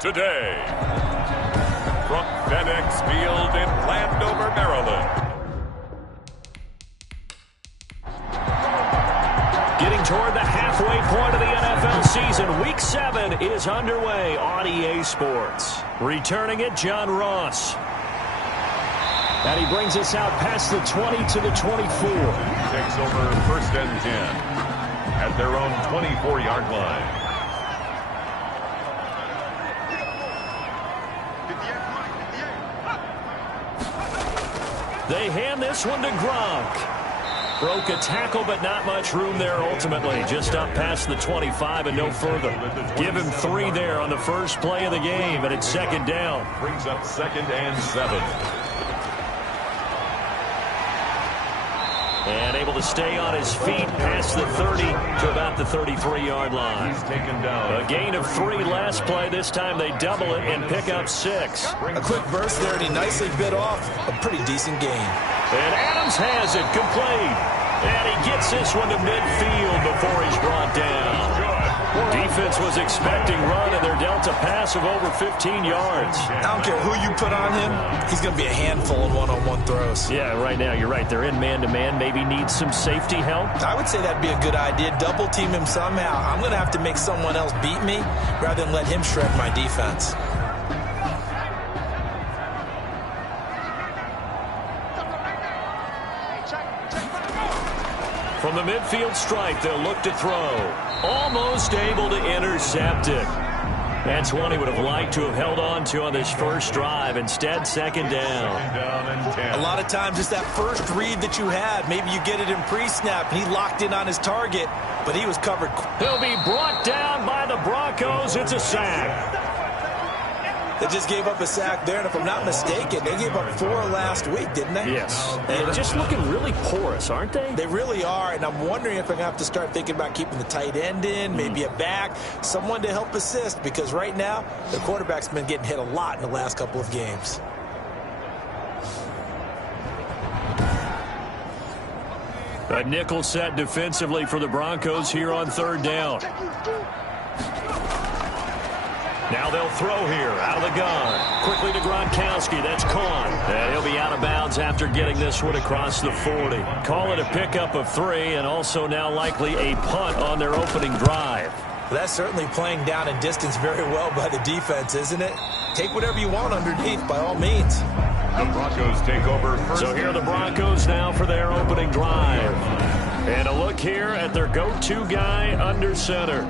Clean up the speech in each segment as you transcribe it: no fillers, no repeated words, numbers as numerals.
today. From FedEx Field in Landover, Maryland. Getting toward the halfway point of the NFL season. Week 7 is underway on EA Sports. Returning it, John Ross. And he brings us out past the 20 to the 24. Takes over 1st and 10 at their own 24-yard line. They hand this one to Gronk. Broke a tackle, but not much room there ultimately. Just up past the 25 and no further. Give him 3 there on the first play of the game, and it's 2nd down. Brings up 2nd and 7. And able to stay on his feet past the 30 to about the 33-yard line. He's taken down. A gain of 3 last play. This time they double it and pick up 6. A quick burst there, and he nicely bit off a pretty decent gain. And Adams has it complete. And he gets this one to midfield before he's brought down. Defense was expecting run, and they're dealt a pass of over 15 yards. I don't care who you put on him. He's going to be a handful in one-on-one throws. Yeah, right now, you're right. They're in man-to-man. Maybe needs some safety help. I would say that'd be a good idea. Double team him somehow. I'm going to have to make someone else beat me rather than let him shred my defense. From the midfield stripe, they'll look to throw. Almost able to intercept it. That's one he would have liked to have held on to on this first drive. Instead, 2nd down. A lot of times it's that first read that you had. Maybe you get it in pre-snap. He locked in on his target, but he was covered. He'll be brought down by the Broncos. It's a sack. They just gave up a sack there, and if I'm not mistaken, they gave up 4 last week, didn't they? Yes. And just looking really porous, aren't they? They really are, and I'm wondering if I'm going to have to start thinking about keeping the tight end in, maybe a back, someone to help assist, because right now, the quarterback's been getting hit a lot in the last couple of games. A nickel set defensively for the Broncos here on 3rd down. Now they'll throw here, out of the gun. Quickly to Gronkowski, that's caught. And he'll be out of bounds after getting this one across the 40. Call it a pickup of 3, and also now likely a punt on their opening drive. That's certainly playing down in distance very well by the defense, isn't it? Take whatever you want underneath, by all means. The Broncos take over first. So here are the Broncos now for their opening drive. And a look here at their go-to guy under center.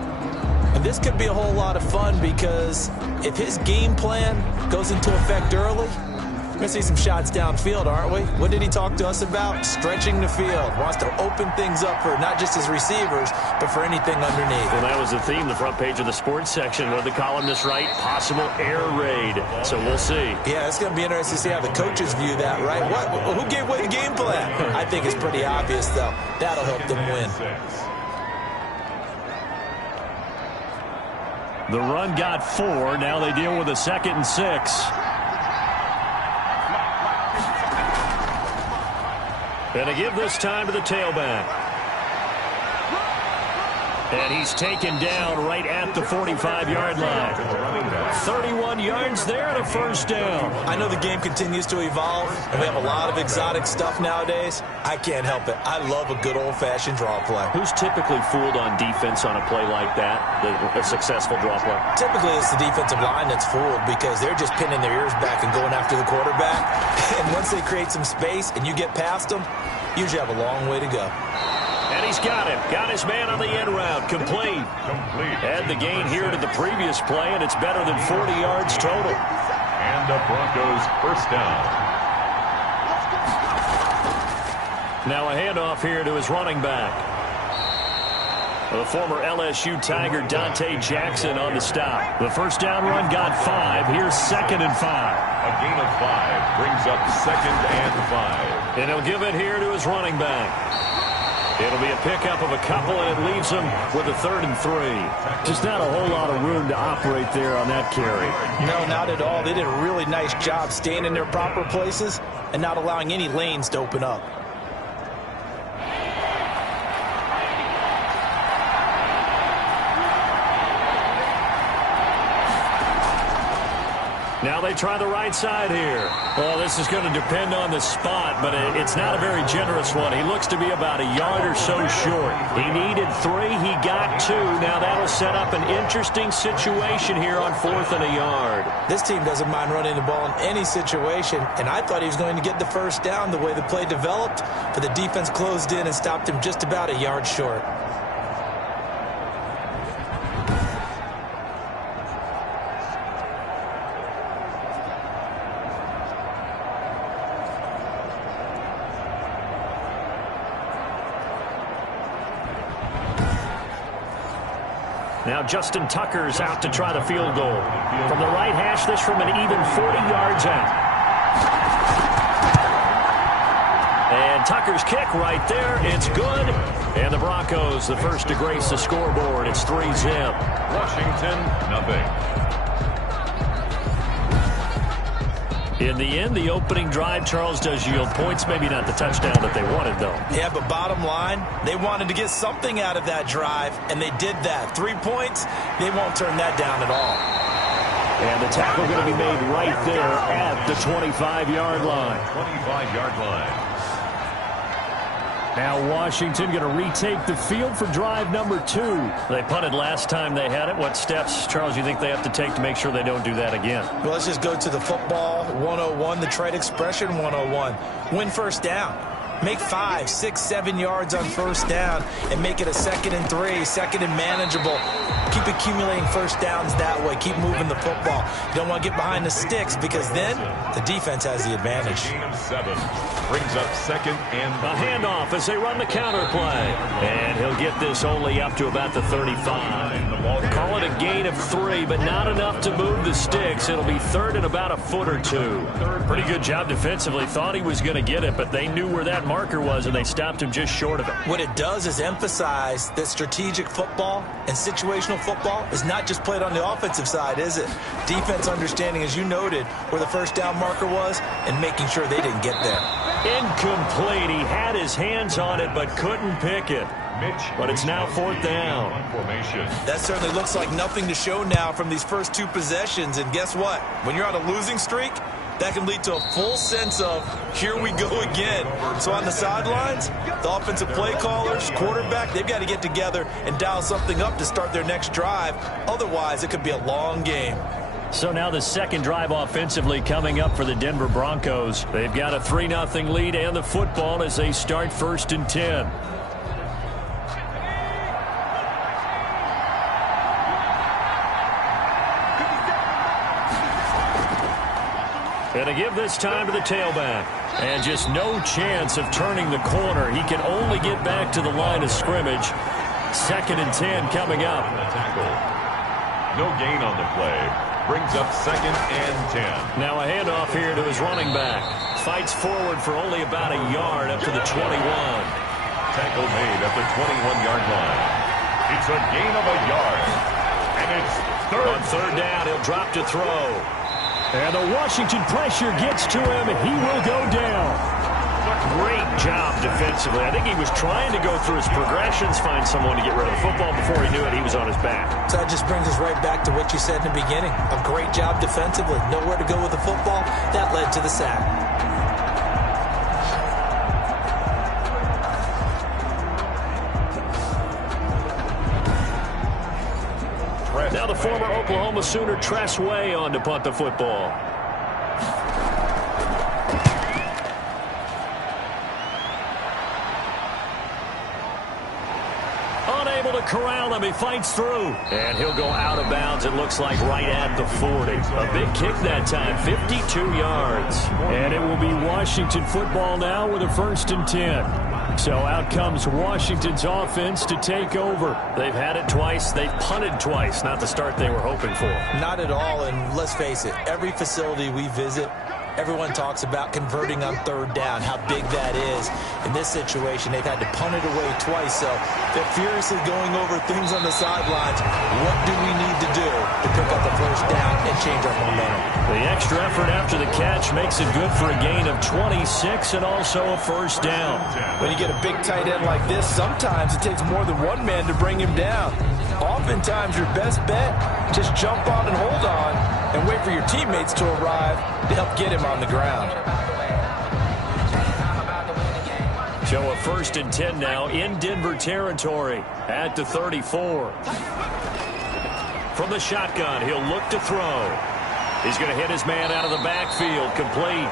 And this could be a whole lot of fun because if his game plan goes into effect early, we're going to see some shots downfield, aren't we? What did he talk to us about? Stretching the field. Wants to open things up for not just his receivers, but for anything underneath. Well, that was the theme, the front page of the sports section. What did the columnist write? Possible air raid. So we'll see. Yeah, it's going to be interesting to see how the coaches view that, right? Who gave away the game plan? I think it's pretty obvious, though. That'll help them win. The run got 4. Now they deal with a 2nd and 6. And they give this time to the tailback. And he's taken down right at the 45-yard line. 31 yards there and a 1st down. I know the game continues to evolve, and we have a lot of exotic stuff nowadays. I can't help it. I love a good old-fashioned draw play. Who's typically fooled on defense on a play like that, a successful draw play? Typically, it's the defensive line that's fooled because they're just pinning their ears back and going after the quarterback. And once they create some space and you get past them, you usually have a long way to go. And he's got him. Got his man on the end route. Complete. Add the gain here to the previous play, and it's better than 40 yards total. And the Broncos first down. Now a handoff here to his running back. The former LSU Tiger Dante Jackson on the stop. The first down run got 5. Here's 2nd and 5. A gain of 5 brings up 2nd and 5. And he'll give it here to his running back. It'll be a pickup of a couple, and it leaves him with a 3rd and 3. Just not a whole lot of room to operate there on that carry. No, not at all. They did a really nice job staying in their proper places and not allowing any lanes to open up. Now they try the right side here. Well, this is going to depend on the spot, but it's not a very generous one. He looks to be about a yard or so short. He needed 3. He got 2. Now that'll set up an interesting situation here on 4th and a yard. This team doesn't mind running the ball in any situation, and I thought he was going to get the first down the way the play developed, but the defense closed in and stopped him just about a yard short. Now Justin Tucker's out to try the field goal. From the right hash, this from an even 40 yards out. And Tucker's kick right there. It's good. And the Broncos, the first to grace the scoreboard. It's 3-zip. Washington, nothing. In the end, the opening drive, Charles, does yield points. Maybe not the touchdown that they wanted, though. Yeah, but bottom line, they wanted to get something out of that drive, and they did that. 3 points, they won't turn that down at all. And the tackle going to be made right there at the 25-yard line. 25-yard line. Now Washington going to retake the field for drive number 2. They punted last time they had it. What steps, Charles, you think they have to take to make sure they don't do that again? Well, let's just go to the football 101, the trade expression 101. Win first down. Make 5, 6, 7 yards on first down and make it a 2nd and 3, 2nd and manageable. Keep accumulating first downs that way. Keep moving the football. You don't want to get behind the sticks because then the defense has the advantage. Gain of 7 brings up 2nd and 3. A handoff as they run the counter play. And he'll get this only up to about the 35. Call it a gain of 3, but not enough to move the sticks. It'll be 3rd and about a foot or 2. Pretty good job defensively. Thought he was going to get it, but they knew where that marker was, and they stopped him just short of it. What it does is emphasize that strategic football and situational football is not just played on the offensive side, is it? Defense understanding, as you noted, where the first down marker was and making sure they didn't get there. Incomplete. He had his hands on it, but couldn't pick it. But it's now 4th down. That certainly looks like nothing to show now from these first 2 possessions. And guess what? When you're on a losing streak, that can lead to a full sense of, here we go again. So on the sidelines, the offensive play callers, quarterback, they've got to get together and dial something up to start their next drive. Otherwise, it could be a long game. So now the second drive offensively coming up for the Denver Broncos. They've got a 3-0 lead and the football as they start 1st and 10. And to give this time to the tailback. And just no chance of turning the corner. He can only get back to the line of scrimmage. 2nd and 10 coming up. No gain on the play. Brings up 2nd and 10. Now a handoff here to his running back. Fights forward for only about a yard up to the 21. Tackle made at the 21-yard line. It's a gain of a yard. And it's 3rd. On 3rd down, he'll drop to throw. And the Washington pressure gets to him, and he will go down. Great job defensively. I think he was trying to go through his progressions, find someone to get rid of the football. Before he knew it, he was on his back. So that just brings us right back to what you said in the beginning. A great job defensively. Nowhere to go with the football. That led to the sack. Now the former Oklahoma Sooner Tress Way on to punt the football. Unable to corral him. He fights through. And he'll go out of bounds, it looks like, right at the 40. A big kick that time, 52 yards. And it will be Washington football now with a 1st and 10. So out comes Washington's offense to take over. They've had it twice. They've punted twice. Not the start they were hoping for. Not at all, and let's face it, every facility we visit, everyone talks about converting on 3rd down, how big that is. In this situation, they've had to punt it away twice, so they're furiously going over things on the sidelines. What do we need to do to pick up the 1st down and change our momentum? The extra effort after the catch makes it good for a gain of 26 and also a 1st down. When you get a big tight end like this, sometimes it takes more than one man to bring him down. Oftentimes, your best bet, just jump on and hold on. And and wait for your teammates to arrive to help get him on the ground. So a 1st and 10 now in Denver territory at the 34. From the shotgun, he'll look to throw. He's going to hit his man out of the backfield, complete.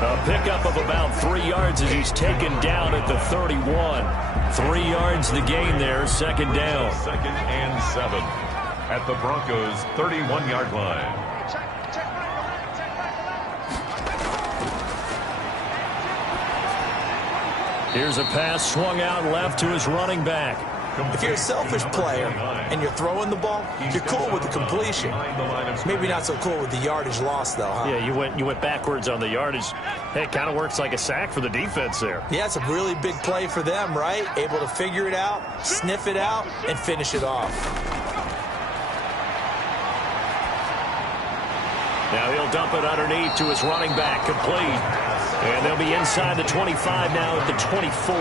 A pickup of about 3 yards as he's taken down at the 31. 3 yards the gain there, 2nd down. 2nd and 7 at the Broncos' 31-yard line. Here's a pass swung out left to his running back. If you're a selfish player and you're throwing the ball, you're cool with the completion. Maybe not so cool with the yardage loss, though, huh? Yeah, you went backwards on the yardage. Hey, it kind of works like a sack for the defense there. Yeah, it's a really big play for them, right? Able to figure it out, sniff it out, and finish it off. Now he'll dump it underneath to his running back, complete. And they'll be inside the 25 now at the 24.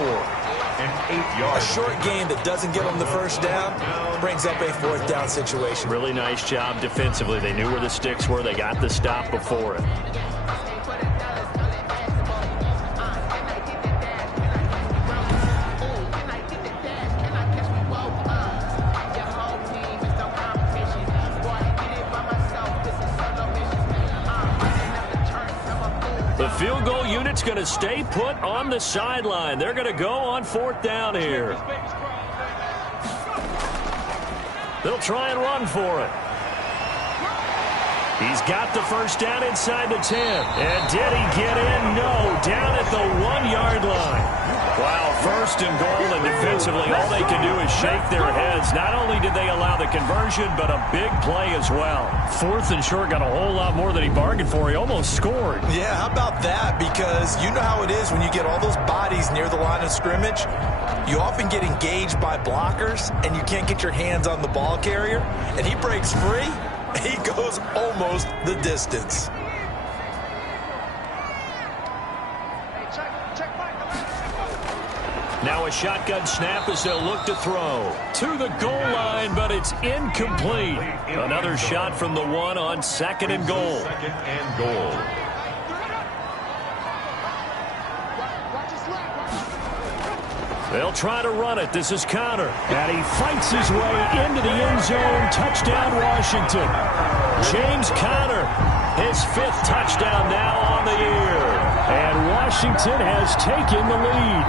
And 8 yards. A short game that doesn't get them the 1st down brings up a 4th down situation. Really nice job defensively. They knew where the sticks were. They got the stop before it. The field goal unit's going to stay put on the sideline. They're going to go on 4th down here. They'll try and run for it. He's got the 1st down inside the 10. And did he get in? No. Down at the 1-yard line. Wow, 1st and goal, and defensively all they can do is shake their heads. Not only did they allow the conversion, but a big play as well. 4th and short, got a whole lot more than he bargained for. He almost scored. Yeah, how about that? Because you know how it is when you get all those bodies near the line of scrimmage. You often get engaged by blockers, and you can't get your hands on the ball carrier. And he breaks free. He goes almost the distance. Now a shotgun snap as they'll look to throw. To the goal line, but it's incomplete. Another shot from the 1 on 2nd and goal. 2nd and goal. They'll try to run it. This is Conner. And he fights his way into the end zone. Touchdown, Washington. James Conner, his 5th touchdown now on the year. And Washington has taken the lead.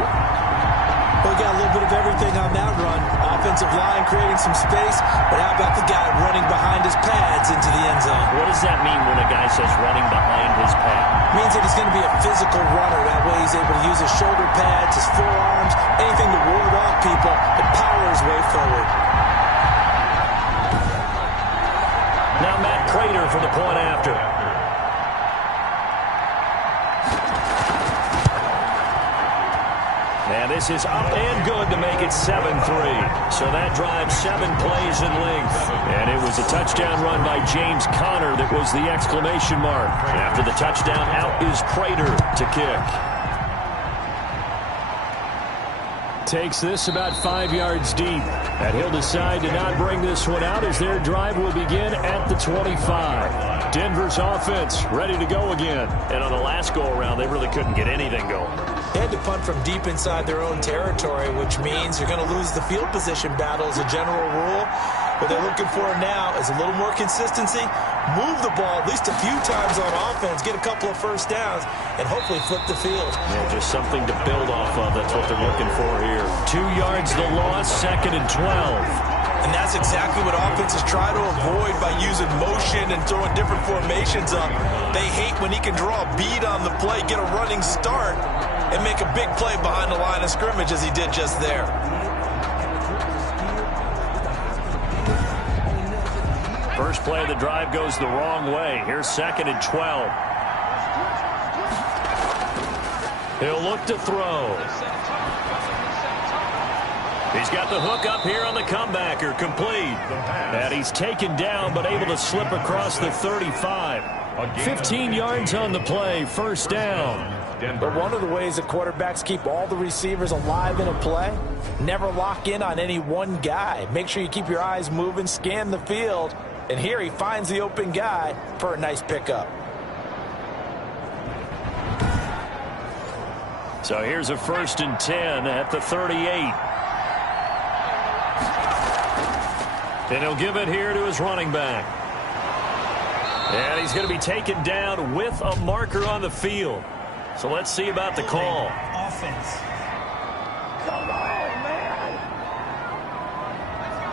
We got a little bit of everything on that run. Offensive line creating some space, but how about the guy running behind his pads into the end zone? What does that mean when a guy says running behind his pad? It means that he's going to be a physical runner. That way he's able to use his shoulder pads, his forearms, anything to ward off people and power his way forward. Now Matt Prater for the point after. And this is up and good to make it 7-3. So that drives 7 plays in length. And it was a touchdown run by James Conner that was the exclamation mark. After the touchdown, out is Prater to kick. Takes this about 5 yards deep. And he'll decide to not bring this one out as their drive will begin at the 25. Denver's offense ready to go again. And on the last go-around, they really couldn't get anything going. They had to punt from deep inside their own territory, which means you're going to lose the field position battle as a general rule. What they're looking for now is a little more consistency, move the ball at least a few times on offense, get a couple of 1st downs, and hopefully flip the field. Yeah, just something to build off of. That's what they're looking for here. 2 yards the loss, 2nd and 12. And that's exactly what offenses try to avoid by using motion and throwing different formations up. They hate when he can draw a bead on the play, get a running start, and make a big play behind the line of scrimmage as he did just there. First play of the drive goes the wrong way. Here's 2nd and 12. He'll look to throw. He's got the hook up here on the comebacker, complete. And he's taken down but able to slip across the 35. 15 yards on the play, 1st down. But one of the ways that quarterbacks keep all the receivers alive in a play, never lock in on any one guy. Make sure you keep your eyes moving, scan the field, And here he finds the open guy for a nice pickup. So here's a 1st and 10 at the 38. And he'll give it here to his running back. And he's going to be taken down with a marker on the field. So let's see about the call. Offense.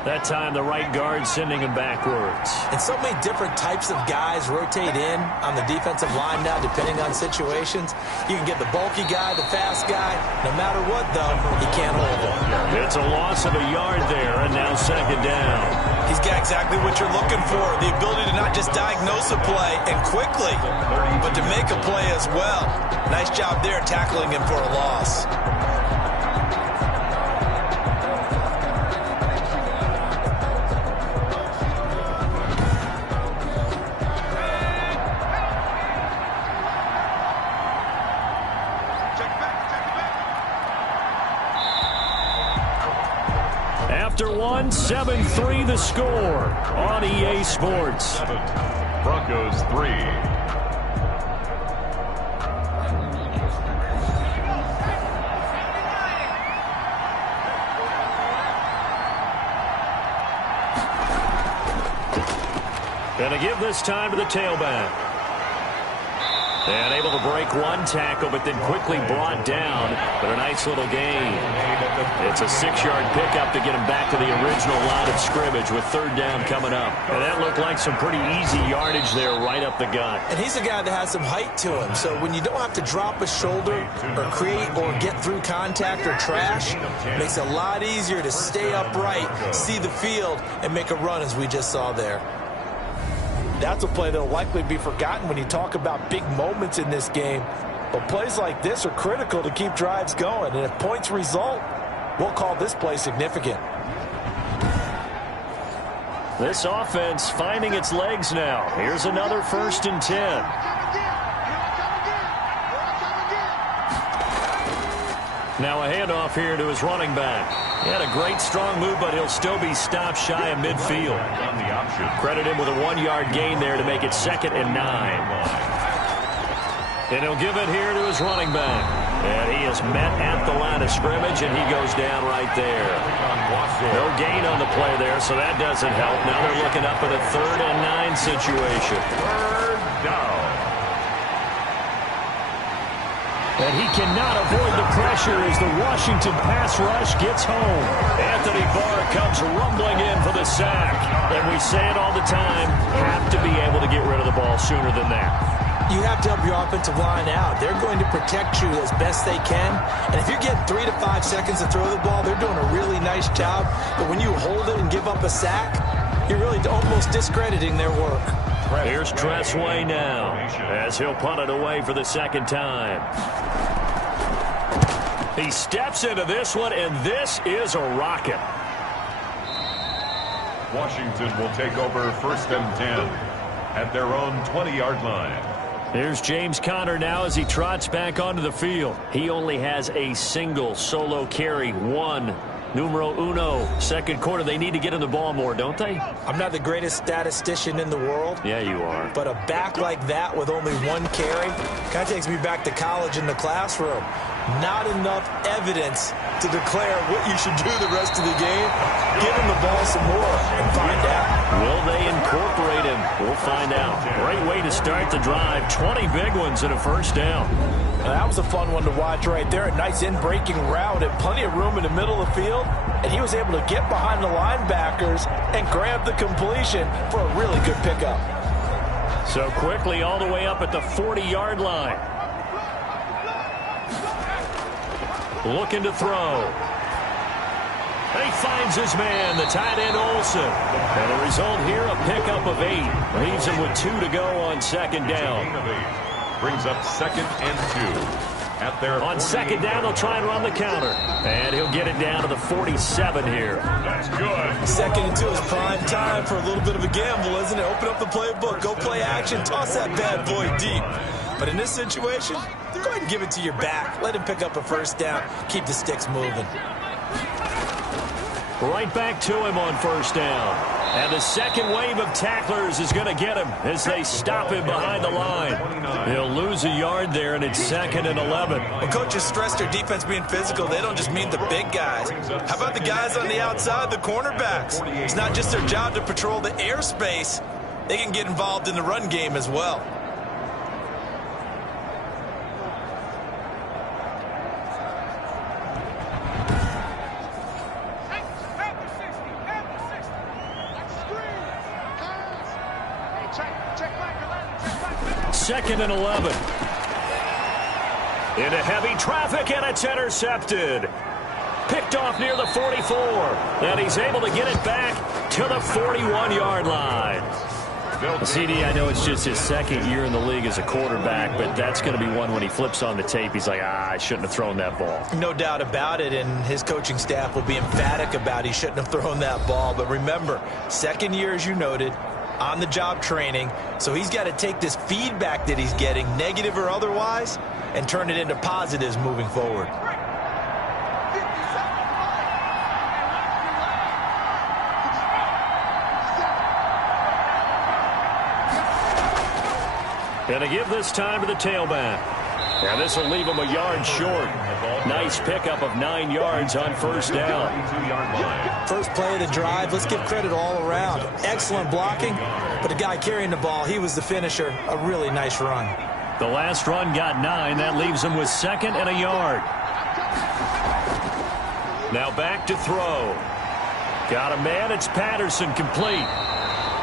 That time, the right guard sending him backwards. And so many different types of guys rotate in on the defensive line now, depending on situations. You can get the bulky guy, the fast guy. No matter what, though, he can't hold him. It's a loss of a yard there, and now 2nd down. He's got exactly what you're looking for, the ability to not just diagnose a play and quickly, but to make a play as well. Nice job there tackling him for a loss. After 7-3 the score on EA Sports. 7, Broncos 3. Gonna give this time to the tailback. And able to break one tackle, but then quickly brought down. But a nice little gain. It's a 6-yard pickup to get him back to the original line of scrimmage with 3rd down coming up. And that looked like some pretty easy yardage there right up the gut. And he's a guy that has some height to him. So when you don't have to drop a shoulder or create or get through contact or trash, it makes it a lot easier to stay upright, see the field, and make a run as we just saw there. That's a play that will likely be forgotten when you talk about big moments in this game. But plays like this are critical to keep drives going. And if points result, we'll call this play significant. This offense finding its legs now. Here's another 1st and 10. Now a handoff here to his running back. He had a great strong move, but he'll still be stopped shy of midfield. Credit him with a 1-yard gain there to make it 2nd and 9. And he'll give it here to his running back. And he is met at the line of scrimmage, and he goes down right there. No gain on the play there, so that doesn't help. Now they're looking up at a 3rd and 9 situation. 3rd down. And he cannot avoid the pressure as the Washington pass rush gets home. Anthony Barr comes rumbling in for the sack. And we say it all the time, have to be able to get rid of the ball sooner than that. You have to help your offensive line out. They're going to protect you as best they can. And if you get 3 to 5 seconds to throw the ball, they're doing a really nice job. But when you hold it and give up a sack, you're really almost discrediting their work. Here's Tressway now as he'll punt it away for the 2nd time. He steps into this one, and this is a rocket. Washington will take over 1st and 10 at their own 20-yard line. Here's James Conner now as he trots back onto the field. He only has a single solo carry, 1. Numero uno, 2nd quarter. They need to get him the ball more, don't they? I'm not the greatest statistician in the world. Yeah, you are. But a back like that with only 1 carry kind of takes me back to college in the classroom. Not enough evidence to declare what you should do the rest of the game. Give him the ball some more and find out. Will they incorporate him? We'll find out. Great way to start the drive. 20 big ones and a 1st down. Now, that was a fun one to watch right there. A nice in-breaking route and plenty of room in the middle of the field. And he was able to get behind the linebackers and grab the completion for a really good pickup. So quickly all the way up at the 40-yard line. Looking to throw. He finds his man, the tight end Olsen. And the result here, a pickup of 8. Leaves him with 2 to go on 2nd down. Brings up 2nd and 2. At their on 2nd down, they'll try and run the counter. And he'll get it down to the 47 here. That's good. 2nd and 2 is prime time for a little bit of a gamble, isn't it? Open up the playbook, go play action, toss that bad boy deep. But in this situation, go ahead and give it to your back. Let him pick up a 1st down. Keep the sticks moving. Right back to him on 1st down. And the second wave of tacklers is going to get him as they stop him behind the line. He'll lose a yard there, and it's 2nd and 11. When coaches stress their defense being physical, they don't just mean the big guys. How about the guys on the outside, the cornerbacks? It's not just their job to patrol the airspace. They can get involved in the run game as well. Second and 11. Into heavy traffic, and it's intercepted. Picked off near the 44. And he's able to get it back to the 41-yard line. CD, I know it's just his second year in the league as a quarterback, but that's going to be one when he flips on the tape. He's like, I shouldn't have thrown that ball. No doubt about it, and his coaching staff will be emphatic about he shouldn't have thrown that ball. But remember, second year, as you noted, on-the-job training, so he's got to take this feedback that he's getting, negative or otherwise, and turn it into positives moving forward. Going to give this time to the tailback. And this will leave him a yard short. Nice pickup of 9 yards on first down. First play of the drive, let's give credit all around. Excellent blocking, but the guy carrying the ball, he was the finisher. A really nice run. The last run got 9. That leaves him with 2nd and a yard. Now back to throw. Got a man, it's Patterson, complete.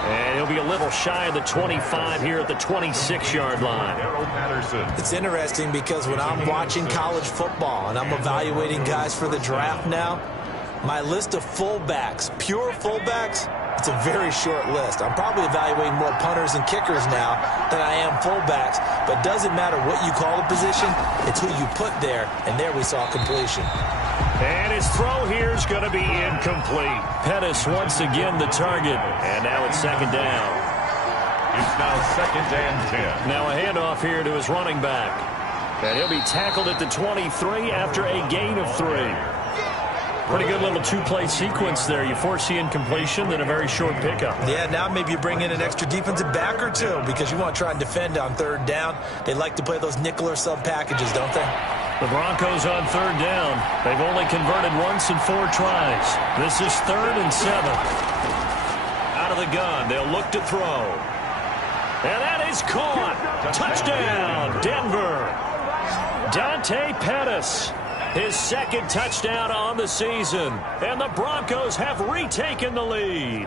And he'll be a little shy of the 25 here at the 26-yard line. It's interesting because when I'm watching college football and I'm evaluating guys for the draft now, my list of fullbacks, pure fullbacks, it's a very short list. I'm probably evaluating more punters and kickers now than I am fullbacks, but it doesn't matter what you call the position, it's who you put there, and there we saw completion. And his throw here is going to be incomplete. Pettis once again the target. And now it's 2nd down. It's now 2nd and 10. Now a handoff here to his running back. And he'll be tackled at the 23 after a gain of 3. Pretty good little two-play sequence there. You force the incompletion, then a very short pickup. Yeah, now maybe you bring in an extra defensive back or two because you want to try and defend on 3rd down. They like to play those nickel or sub packages, don't they? The Broncos on 3rd down. They've only converted once in 4 tries. This is 3rd and 7. Out of the gun, they'll look to throw. And that is caught. Touchdown, Denver. Dante Pettis, his 2nd touchdown on the season. And the Broncos have retaken the lead.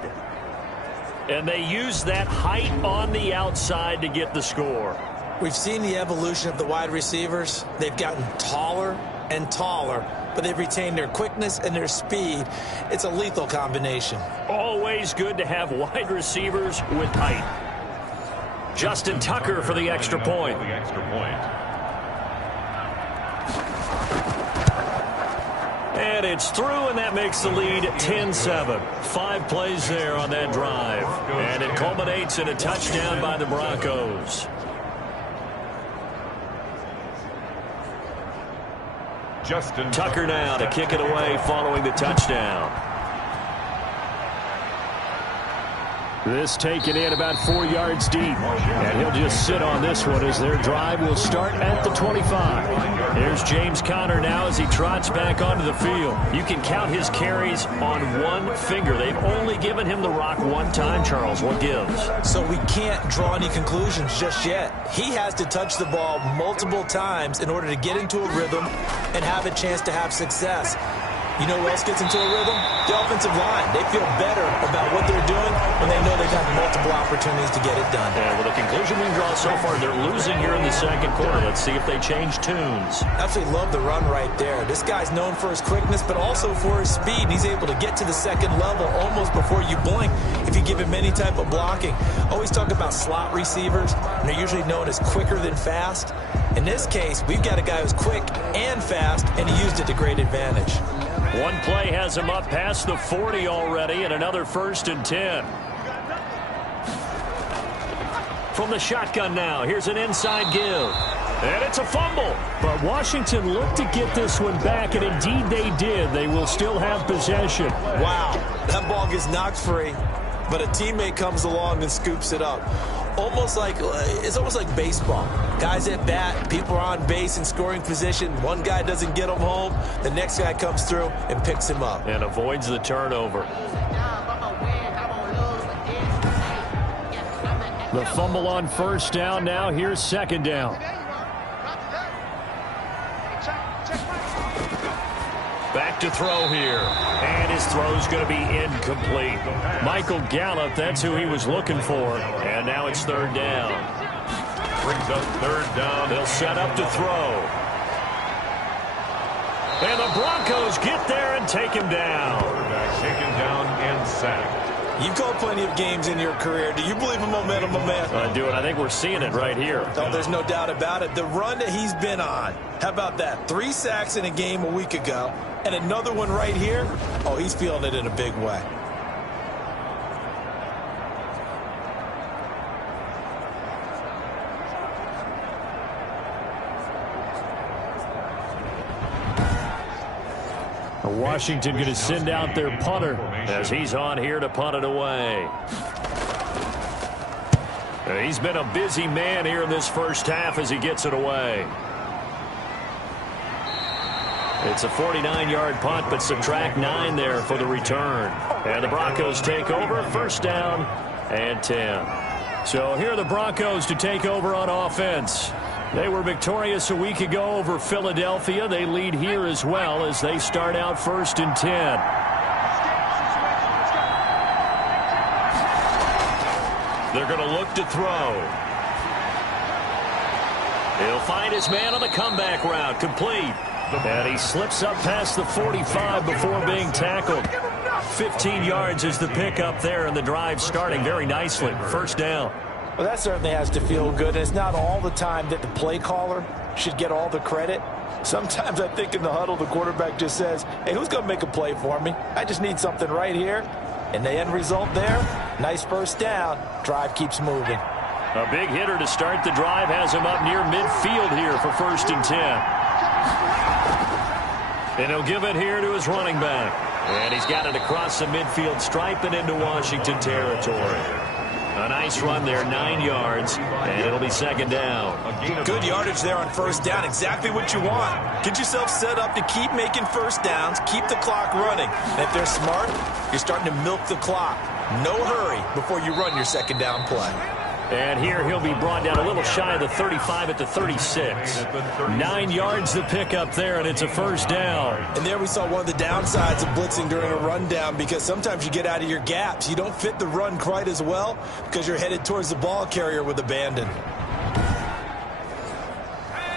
And they use that height on the outside to get the score. We've seen the evolution of the wide receivers. They've gotten taller and taller, but they've retained their quickness and their speed. It's a lethal combination. Always good to have wide receivers with height. Justin Tucker for the extra point. And it's through, and that makes the lead 10-7. 5 plays there on that drive. And it culminates in a touchdown by the Broncos. Justin Tucker now to kick it away following the touchdown. This taken in about 4 yards deep. And he'll just sit on this one as their drive will start at the 25. There's James Conner now as he trots back onto the field. You can count his carries on one finger. They've only given him the rock one time, Charles. What gives? So we can't draw any conclusions just yet. He has to touch the ball multiple times in order to get into a rhythm and have a chance to have success. You know who else gets into a rhythm? The offensive line. They feel better about what they're doing when they know they've got multiple opportunities to get it done. Yeah, well, the conclusion we can draw so far, they're losing here in the 2nd quarter. Let's see if they change tunes. Absolutely love the run right there. This guy's known for his quickness, but also for his speed. He's able to get to the 2nd level almost before you blink if you give him any type of blocking. Always talk about slot receivers, and they're usually known as quicker than fast. In this case, we've got a guy who's quick and fast, and he used it to great advantage. One play has him up past the 40 already, and another 1st and 10. From the shotgun now, here's an inside give. And it's a fumble. But Washington looked to get this one back, and indeed they did. They will still have possession. Wow, that ball gets knocked free. but a teammate comes along and scoops it up. It's almost like baseball. Guys at bat, people are on base in scoring position. One guy doesn't get him home. The next guy comes through and picks him up. And avoids the turnover. The fumble on first down. Now here's second down. Back to throw here. And his throw's going to be incomplete. Michael Gallup, that's who he was looking for. And now it's third down. Brings up third down. They'll set up to throw. And the Broncos get there and take him down. Quarterback taken down and sacked. You've called plenty of games in your career. Do you believe in momentum, my man? I do, and I think we're seeing it right here. Oh, there's no doubt about it. The run that he's been on. How about that? 3 sacks in a game a week ago, and another one right here. Oh, he's feeling it in a big way. Washington going to send out their punter as he's on here to punt it away. He's been a busy man here in this first half as he gets it away. It's a 49-yard punt, but subtract 9 there for the return. And the Broncos take over, first down and 10. So here are the Broncos to take over on offense. They were victorious a week ago over Philadelphia. They lead here as well as they start out first and 10. They're going to look to throw. He'll find his man on the comeback route, complete. And he slips up past the 45 before being tackled. 15 yards is the pickup there, and the drive starting very nicely. First down. Well, that certainly has to feel good. And it's not all the time that the play caller should get all the credit. Sometimes I think in the huddle, the quarterback just says, hey, who's going to make a play for me? I just need something right here. And the end result there, nice first down. Drive keeps moving. A big hitter to start the drive has him up near midfield here for first and 10. And he'll give it here to his running back. And he's got it across the midfield stripe and into Washington territory. A nice run there, 9 yards, and it'll be second down. Good yardage there on first down, exactly what you want. Get yourself set up to keep making first downs, keep the clock running. And if they're smart, you're starting to milk the clock. No hurry before you run your second down play. And here he'll be brought down a little shy of the 35 at the 36. 9 yards the pickup there, and it's a first down. And there we saw one of the downsides of blitzing during a rundown, because sometimes you get out of your gaps. You don't fit the run quite as well because you're headed towards the ball carrier with abandon.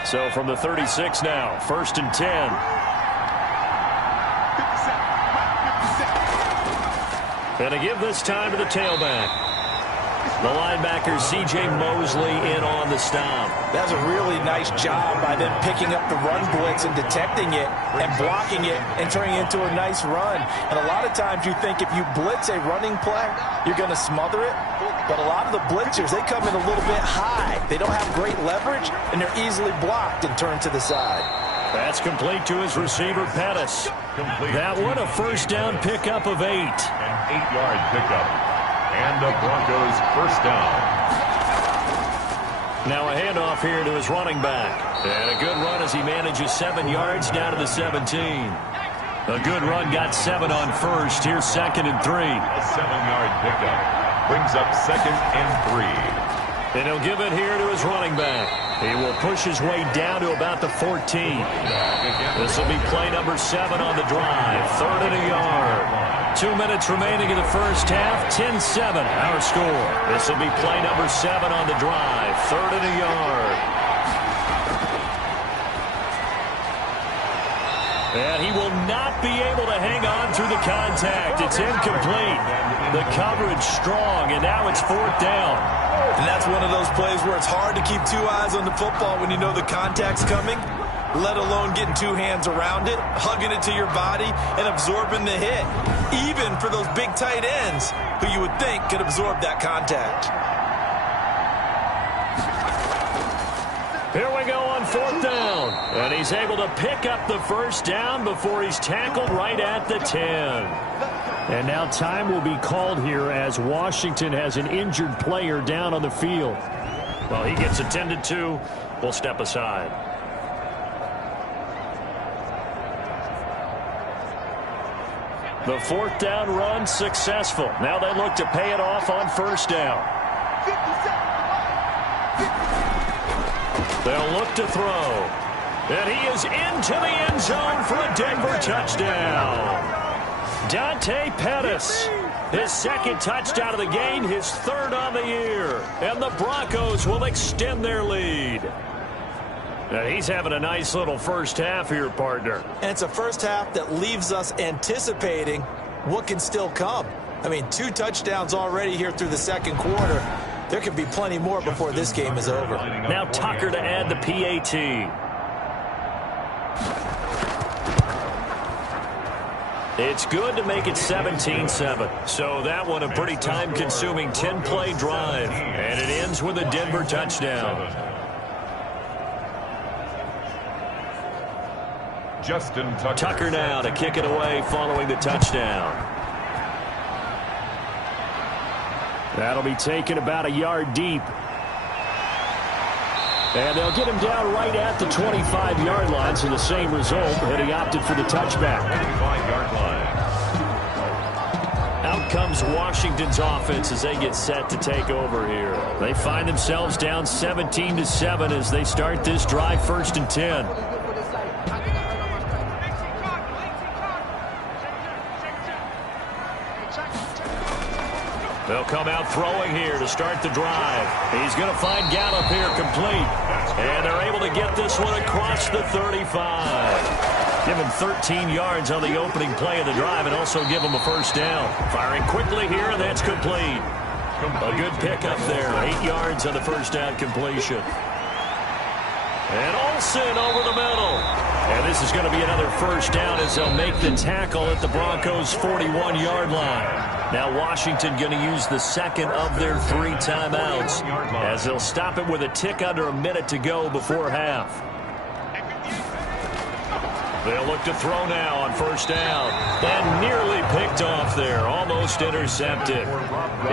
So from the 36 now, first and 10. And to give this time to the tailback. The linebacker, C.J. Mosley, in on the stop. That's a really nice job by them picking up the run blitz and detecting it and blocking it and turning it into a nice run. And a lot of times you think if you blitz a running play, you're going to smother it. But a lot of the blitzers, they come in a little bit high. They don't have great leverage, and they're easily blocked and turned to the side. That's complete to his receiver, Pettis. That one, a first down pickup of 8. An 8-yard pickup. And the Broncos first down. Now a handoff here to his running back. And a good run as he manages 7 yards down to the 17. A good run, got 7 on first. Here's second and 3. A 7-yard pickup. Brings up second and 3. And he'll give it here to his running back. He will push his way down to about the 14. This will be play number 7 on the drive. Third and a yard. 2 minutes remaining in the first half. 10-7 our score. This will be play number 7 on the drive. Third and a yard. And he will not be able to hang on through the contact. It's incomplete. The coverage strong, and now it's fourth down. And that's one of those plays where it's hard to keep 2 eyes on the football when you know the contact's coming, let alone getting 2 hands around it, hugging it to your body, and absorbing the hit. Even for those big tight ends who you would think could absorb that contact. Here we go on fourth down. And he's able to pick up the first down before he's tackled right at the 10. And now time will be called here as Washington has an injured player down on the field. Well, he gets attended to. We'll step aside. The fourth down run successful. Now they look to pay it off on first down. They'll look to throw. And he is into the end zone for a Denver touchdown. Dante Pettis, his second touchdown of the game, his third on the year. And the Broncos will extend their lead. Now he's having a nice little first half here, partner. And it's a first half that leaves us anticipating what can still come. I mean, 2 touchdowns already here through the second quarter. There could be plenty more before this game is over. Now Tucker to add the PAT. It's good to make it 17-7. So that one a pretty time-consuming 10-play drive. And it ends with a Denver touchdown. Justin Tucker now to kick it away following the touchdown. That'll be taken about a yard deep. And they'll get him down right at the 25-yard line, so the same result, and he opted for the touchback. 25-yard line. Out comes Washington's offense as they get set to take over here. They find themselves down 17-7 as they start this drive, 1st and 10. They'll come out throwing here to start the drive. He's going to find Gallup here complete. And they're able to get this one across the 35. Give him 13 yards on the opening play of the drive and also give him a first down. Firing quickly here, and that's complete. A good pickup there. 8 yards on the first down completion. And Olsen over the middle. And this is going to be another first down as they'll make the tackle at the Broncos' 41-yard line. Now Washington going to use the second of their 3 timeouts as they'll stop it with a tick under a minute to go before half. They'll look to throw now on first down. And nearly picked off there. Almost intercepted.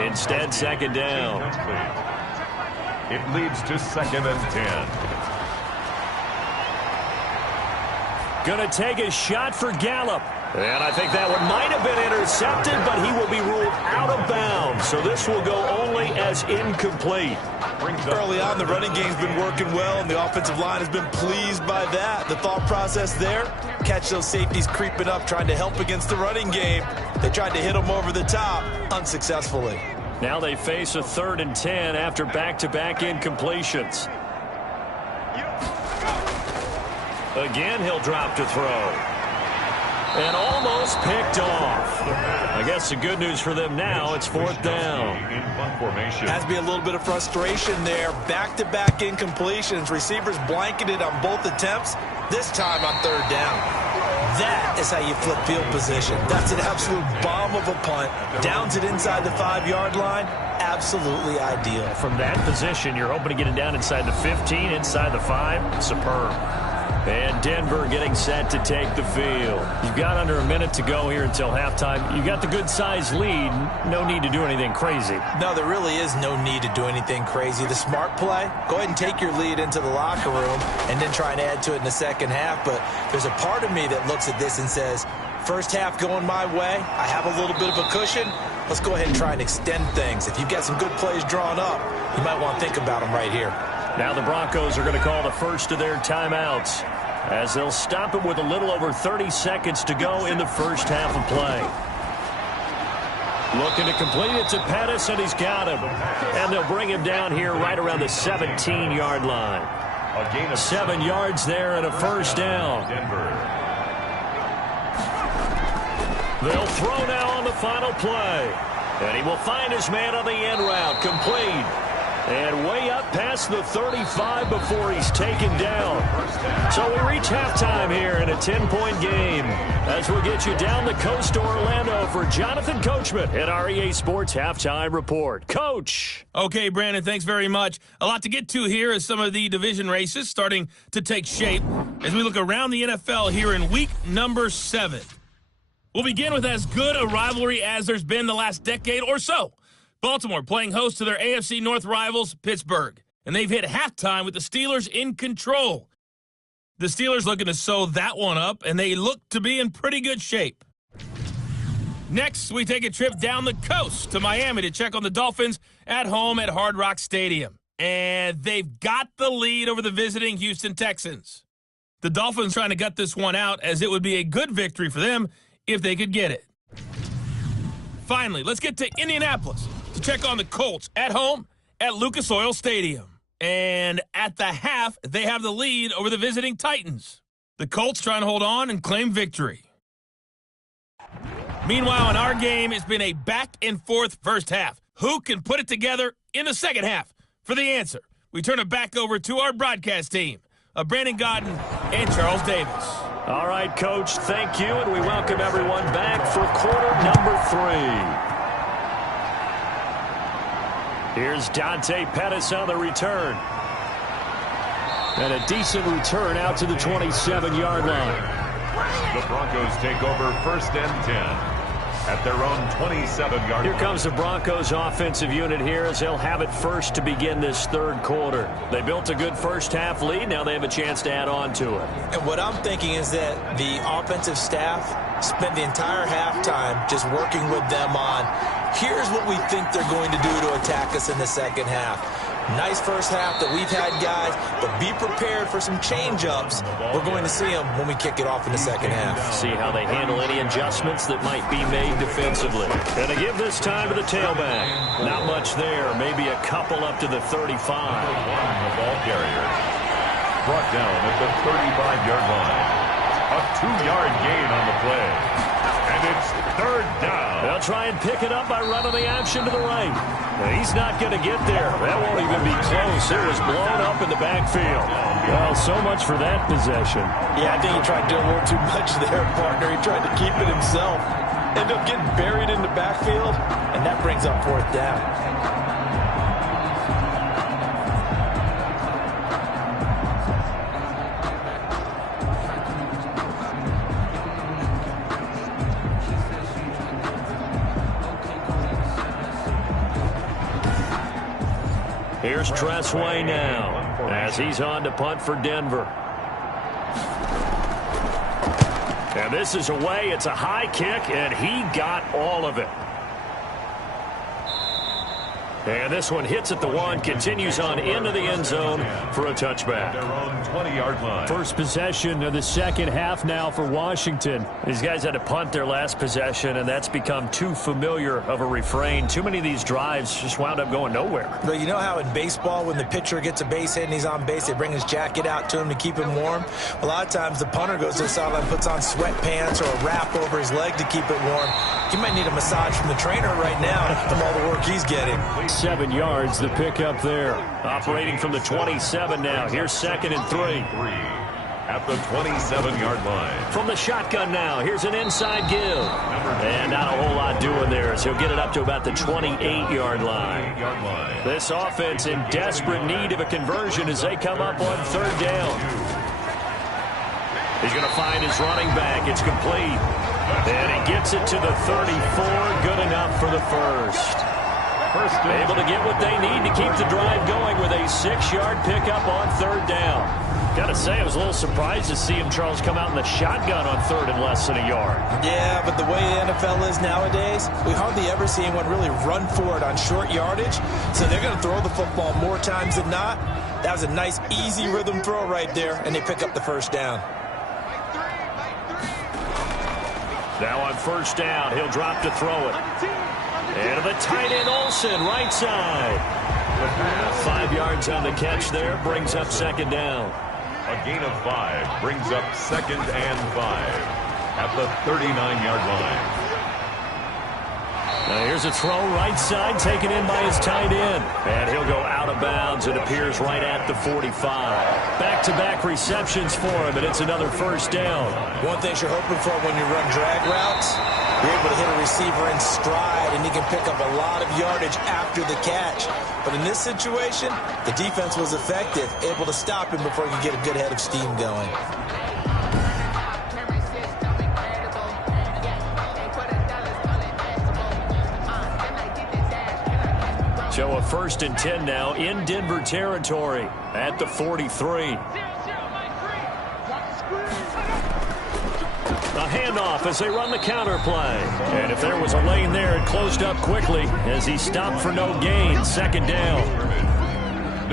Instead, second down. It leads to 2nd and 10. Going to take a shot for Gallup. And I think that one might have been intercepted, but he will be ruled out of bounds. So this will go only as incomplete. Early on, the running game's been working well, and the offensive line has been pleased by that. The thought process there, catch those safeties creeping up, trying to help against the running game. They tried to hit them over the top, unsuccessfully. Now they face a 3rd and 10 after back-to-back incompletions. Again, he'll drop to throw. And almost picked off. I guess the good news for them now, it's 4th down. Has to be a little bit of frustration there. Back-to-back incompletions. Receivers blanketed on both attempts, this time on 3rd down. That is how you flip field position. That's an absolute bomb of a punt. Downs it inside the 5-yard line. Absolutely ideal. From that position, you're hoping to get it down inside the 15, inside the 5. Superb. And Denver getting set to take the field. You've got under a minute to go here until halftime. You've got the good-sized lead. No need to do anything crazy. No, there really is no need to do anything crazy. The smart play, go ahead and take your lead into the locker room and then try and add to it in the second half. But there's a part of me that looks at this and says, first half going my way, I have a little bit of a cushion. Let's go ahead and try and extend things. If you've got some good plays drawn up, you might want to think about them right here. Now the Broncos are going to call the first of their timeouts as they'll stop it with a little over 30 seconds to go in the first half of play. Looking to complete it to Pettis, and he's got him. And they'll bring him down here right around the 17-yard line. A gain of 7 yards there and a first down. Denver. They'll throw now on the final play. And he will find his man on the end route, complete. And way up past the 35 before he's taken down. So we reach halftime here in a 10-point game as we get you down the coast to Orlando for Jonathan Coachman at our EA Sports Halftime Report. Coach. Okay, Brandon, thanks very much. A lot to get to here as some of the division races starting to take shape as we look around the NFL here in week number 7. We'll begin with as good a rivalry as there's been the last decade or so. Baltimore playing host to their AFC North rivals, Pittsburgh. And they've hit halftime with the Steelers in control. The Steelers looking to sew that one up, and they look to be in pretty good shape. Next, we take a trip down the coast to Miami to check on the Dolphins at home at Hard Rock Stadium. And they've got the lead over the visiting Houston Texans. The Dolphins trying to gut this one out, as it would be a good victory for them if they could get it. Finally, let's get to Indianapolis to check on the Colts at home at Lucas Oil Stadium. And at the half, they have the lead over the visiting Titans. The Colts trying to hold on and claim victory. Meanwhile, in our game, it's been a back-and-forth first half. Who can put it together in the second half? For the answer, we turn it back over to our broadcast team of Brandon Godden and Charles Davis. All right, Coach, thank you, and we welcome everyone back for quarter number 3. Here's Dante Pettis on the return. And a decent return out to the 27-yard line. The Broncos take over 1st and 10 at their own 27-yard line. Here comes the Broncos offensive unit here as they'll have it first to begin this third quarter. They built a good first half lead. Now they have a chance to add on to it. And what I'm thinking is that the offensive staff spent the entire halftime just working with them on, here's what we think they're going to do to attack us in the second half. Nice first half that we've had, guys, but be prepared for some change-ups. We're going to see them when we kick it off in the second half. See how they handle any adjustments that might be made defensively. And to give this time to the tailback. Not much there, maybe a couple up to the 35. The ball carrier brought down at the 35-yard line. A 2-yard gain on the play. And it's 3rd down. They'll try and pick it up by running the action to the right. He's not going to get there. That won't even be close. It was blown up in the backfield. Well, so much for that possession. Yeah, I think he tried to do a little too much there, partner. He tried to keep it himself. Ended up getting buried in the backfield, and that brings up 4th down. Here's Tressway now as he's on to punt for Denver. And this is away. It's a high kick, and he got all of it. And this one hits at the 1, continues on into the end zone for a touchback. Their own 20-yard line. First possession of the second half now for Washington. These guys had to punt their last possession, and that's become too familiar of a refrain. Too many of these drives just wound up going nowhere. But you know how in baseball, when the pitcher gets a base hit and he's on base, they bring his jacket out to him to keep him warm? A lot of times the punter goes to the sideline, puts on sweatpants or a wrap over his leg to keep it warm. He might need a massage from the trainer right now from all the work he's getting. 7 yards, the pickup there. Operating from the 27 now. Here's 2nd and 3. At the 27-yard line. From the shotgun now, here's an inside give. And not a whole lot doing there as he'll get it up to about the 28-yard line. This offense in desperate need of a conversion as they come up on 3rd down. He's going to find his running back. It's complete. And he gets it to the 34. Good enough for the first. Able to get what they need to keep the drive going with a 6-yard pickup on 3rd down. Got to say, I was a little surprised to see him, Charles, come out in the shotgun on 3rd and less than a yard. Yeah, but the way the NFL is nowadays, we hardly ever see anyone really run for it on short yardage. So they're going to throw the football more times than not. That was a nice, easy rhythm throw right there, and they pick up the 1st down. Now on 1st down, he'll drop to throw it. And the tight end Olsen, right side. 5 yards on the catch there, brings up 2nd down. A gain of 5 brings up 2nd and 5 at the 39-yard line. Now here's a throw right side, taken in by his tight end. And he'll go out of bounds. It appears right at the 45. Back-to-back receptions for him, and it's another 1st down. One thing you're hoping for when you run drag routes, you're able to hit a receiver in stride, and he can pick up a lot of yardage after the catch. But in this situation, the defense was effective, able to stop him before he could get a good head of steam going. So a 1st and 10 now in Denver territory at the 43. A handoff as they run the counter play. And if there was a lane there, it closed up quickly as he stopped for no gain. 2nd down.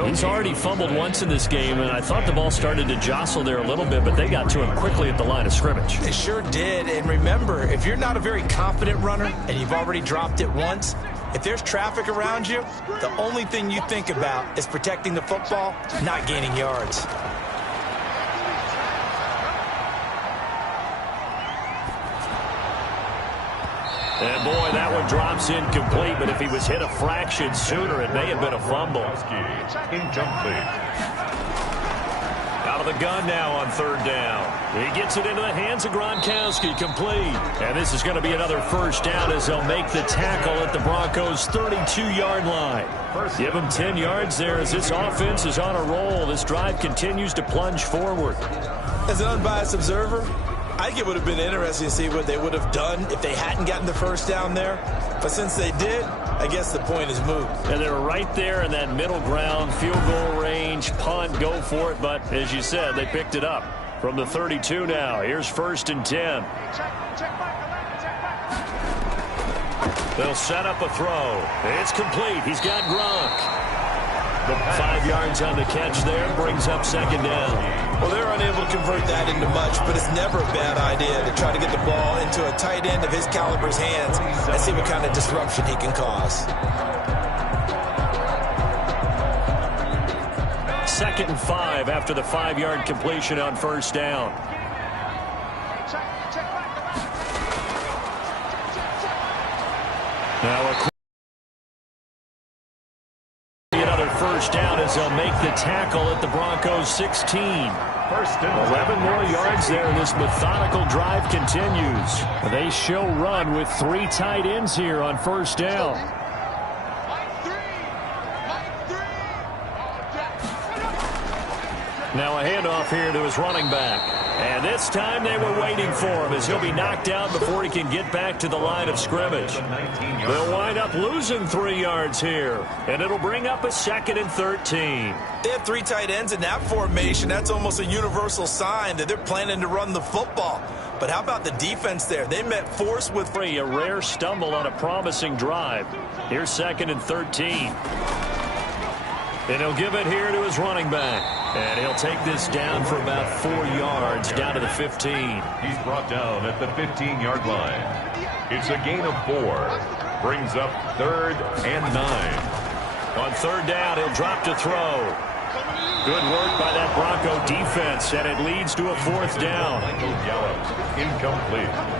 He's already fumbled once in this game, and I thought the ball started to jostle there a little bit, but they got to him quickly at the line of scrimmage. They sure did. And remember, if you're not a very confident runner and you've already dropped it once, if there's traffic around you, the only thing you think about is protecting the football, not gaining yards. And, boy, that one drops incomplete, but if he was hit a fraction sooner, it may have been a fumble. Incomplete. Out of the gun now on 3rd down. He gets it into the hands of Gronkowski, complete. And this is going to be another 1st down as they'll make the tackle at the Broncos' 32-yard line. Give them 10 yards there as this offense is on a roll. This drive continues to plunge forward. As an unbiased observer, I think it would have been interesting to see what they would have done if they hadn't gotten the 1st down there. But since they did, I guess the point is moot. And they were right there in that middle ground, field goal range, punt, go for it. But as you said, they picked it up from the 32 now. Here's 1st and 10. They'll set up a throw. It's complete. He's got Gronk. 5 yards on the catch there, brings up 2nd down. Well, they're unable to convert that into much, but it's never a bad idea to try to get the ball into a tight end of his caliber's hands and see what kind of disruption he can cause. 2nd and 5 after the 5-yard completion on 1st down. Now another 1st down as they'll make the tackle at the Broncos' 16. 11 more yards there, and this methodical drive continues. They show run with 3 tight ends here on 1st down. Now a handoff here to his running back. And this time they were waiting for him as he'll be knocked down before he can get back to the line of scrimmage. They'll wind up losing 3 yards here, and it'll bring up a 2nd and 13. They have 3 tight ends in that formation. That's almost a universal sign that they're planning to run the football. But how about the defense there? They met force with a rare stumble on a promising drive. Here's 2nd and 13. And he'll give it here to his running back. And he'll take this down for about 4 yards, down to the 15. He's brought down at the 15-yard line. It's a gain of 4. Brings up 3rd and 9. On 3rd down, he'll drop to throw. Good work by that Bronco defense, and it leads to a 4th down. Michael Gallup, incomplete.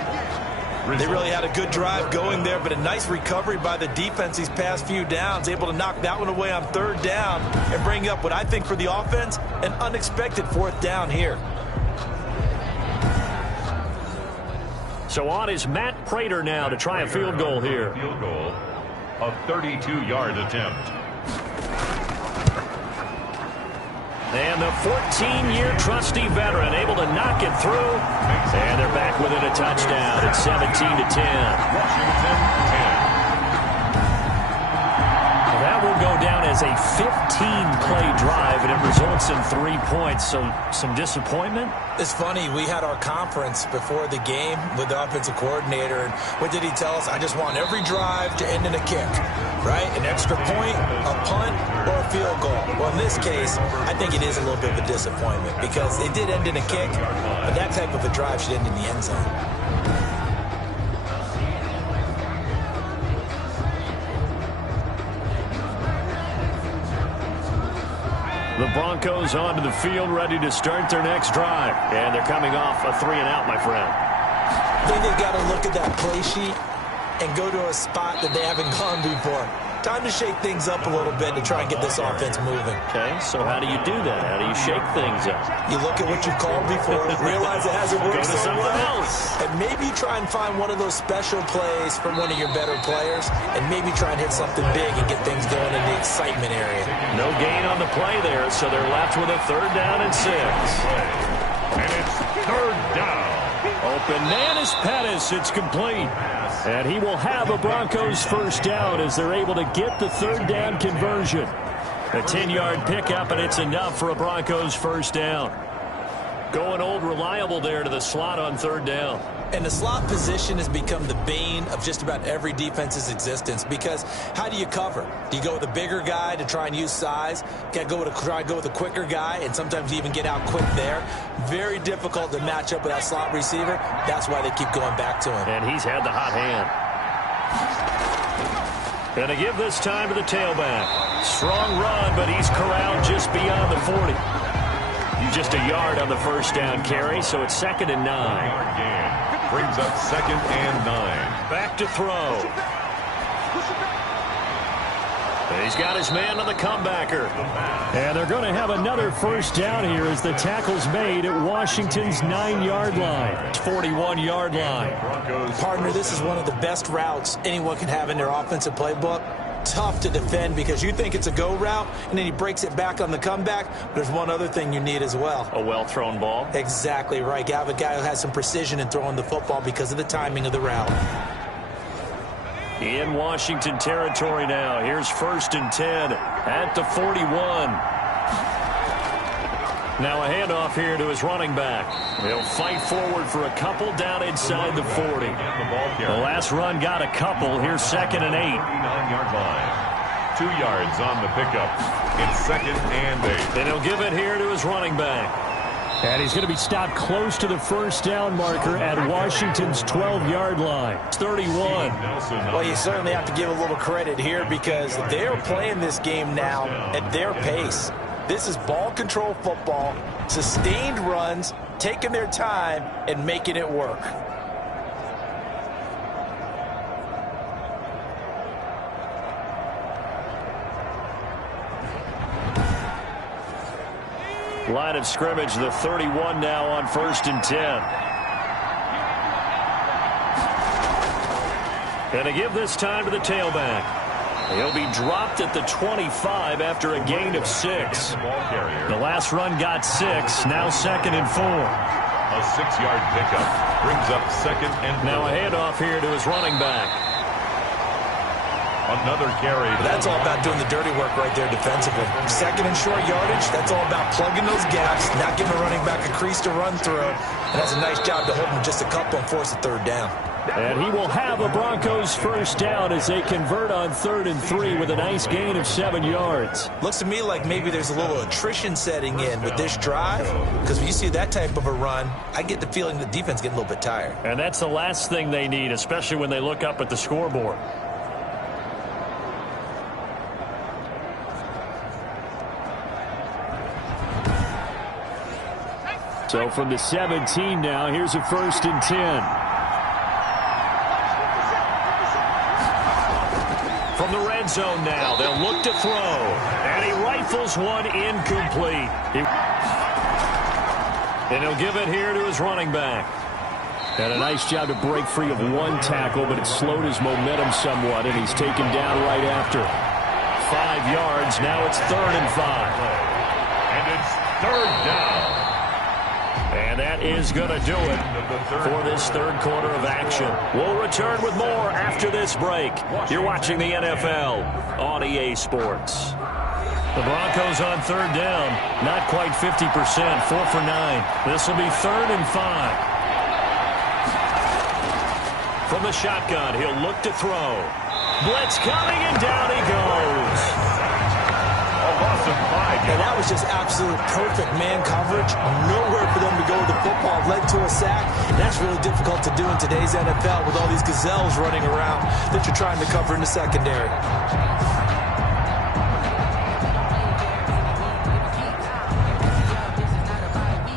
They really had a good drive going there, but a nice recovery by the defense these past few downs, able to knock that one away on 3rd down and bring up what I think for the offense, an unexpected 4th down here. So on is Matt Prater now to try a field goal here. Field goal, a 32-yard attempt. And the 14-year trusty veteran able to knock it through. And they're back within a touchdown at 17-10. Washington 10. That will go down as a 15-play drive, and it results in 3 points. So some disappointment? It's funny, we had our conference before the game with the offensive coordinator, and what did he tell us? I just want every drive to end in a kick, right? An extra point, a punt, or a field goal. Well, in this case, I think it is a little bit of a disappointment because it did end in a kick, but that type of a drive should end in the end zone. The Broncos onto the field, ready to start their next drive. And they're coming off a 3-and-out, my friend. I think they've got to look at that play sheet and go to a spot that they haven't gone before. Time to shake things up a little bit to try and get this offense moving. Okay, so how do you do that? How do you shake things up? You look at what you called before, realize it hasn't worked so well, and maybe try and find one of those special plays from one of your better players, and maybe try and hit something big and get things going in the excitement area. No gain on the play there, so they're left with a 3rd down and 6. And it's 3rd down. Open man is Pettis. It's complete. And he will have a Broncos first down as they're able to get the third down conversion. A 10-yard pickup, and it's enough for a Broncos first down. Going old reliable there to the slot on third down. And the slot position has become the bane of just about every defense's existence, because how do you cover? Do you go with a bigger guy to try and use size? Try to go with a quicker guy, and sometimes you even get out quick there. Very difficult to match up with that slot receiver. That's why they keep going back to him. And he's had the hot hand. And to give this time to the tailback. Strong run, but he's corralled just beyond the 40. Just a yard on the first down carry, so it's 2nd and 9. Brings up 2nd and 9. Back to throw. He's got his man on the comebacker. And they're going to have another first down here as the tackle's made at Washington's 9-yard line. 41-yard line. Partner, this is one of the best routes anyone can have in their offensive playbook. Tough to defend because you think it's a go route, and then he breaks it back on the comeback. But there's one other thing you need as well. A well-thrown ball. Exactly right. You have a guy who has some precision in throwing the football because of the timing of the route. In Washington territory now. Here's 1st and 10 at the 41. Now a handoff here to his running back. He'll fight forward for a couple down inside the 40. The last run got a couple. Here's 2nd and 8. 9-yard line. 2 yards on the pickup. It's 2nd and 8. And he'll give it here to his running back. And he's going to be stopped close to the first down marker at Washington's 12-yard line. It's 31. Well, you certainly have to give a little credit here because they're playing this game now at their pace. This is ball control football, sustained runs, taking their time, and making it work. Line of scrimmage, the 31 now on 1st and 10. And to give this time to the tailback. He'll be dropped at the 25 after a gain of 6. The last run got 6, now 2nd and 4. A 6-yard pickup brings up 2nd and 4. Now a handoff here to his running back. Another carry. That's all about doing the dirty work right there defensively. 2nd and short yardage, that's all about plugging those gaps, not giving a running back a crease to run through. And that's a nice job to hold him just a couple and force a third down. And he will have a Broncos first down as they convert on 3rd and 3 with a nice gain of 7 yards. Looks to me like maybe there's a little attrition setting in with this drive, because when you see that type of a run, I get the feeling the defense getting a little bit tired. And that's the last thing they need, especially when they look up at the scoreboard. So from the 17 now, here's a 1st and 10. From the red zone now, they'll look to throw. And he rifles one incomplete. And he'll give it here to his running back. And a nice job to break free of one tackle, but it slowed his momentum somewhat, and he's taken down right after. 5 yards, now it's 3rd and 5. And it's 3rd down. And that is going to do it for this third quarter of action. We'll return with more after this break. You're watching the NFL on EA Sports. The Broncos on 3rd down. Not quite 50%. 4 for 9. This will be 3rd and 5. From the shotgun, he'll look to throw. Blitz coming, and down he goes. And that was just absolute perfect man coverage. Nowhere for them to go with the football. Led to a sack. And that's really difficult to do in today's NFL with all these gazelles running around that you're trying to cover in the secondary.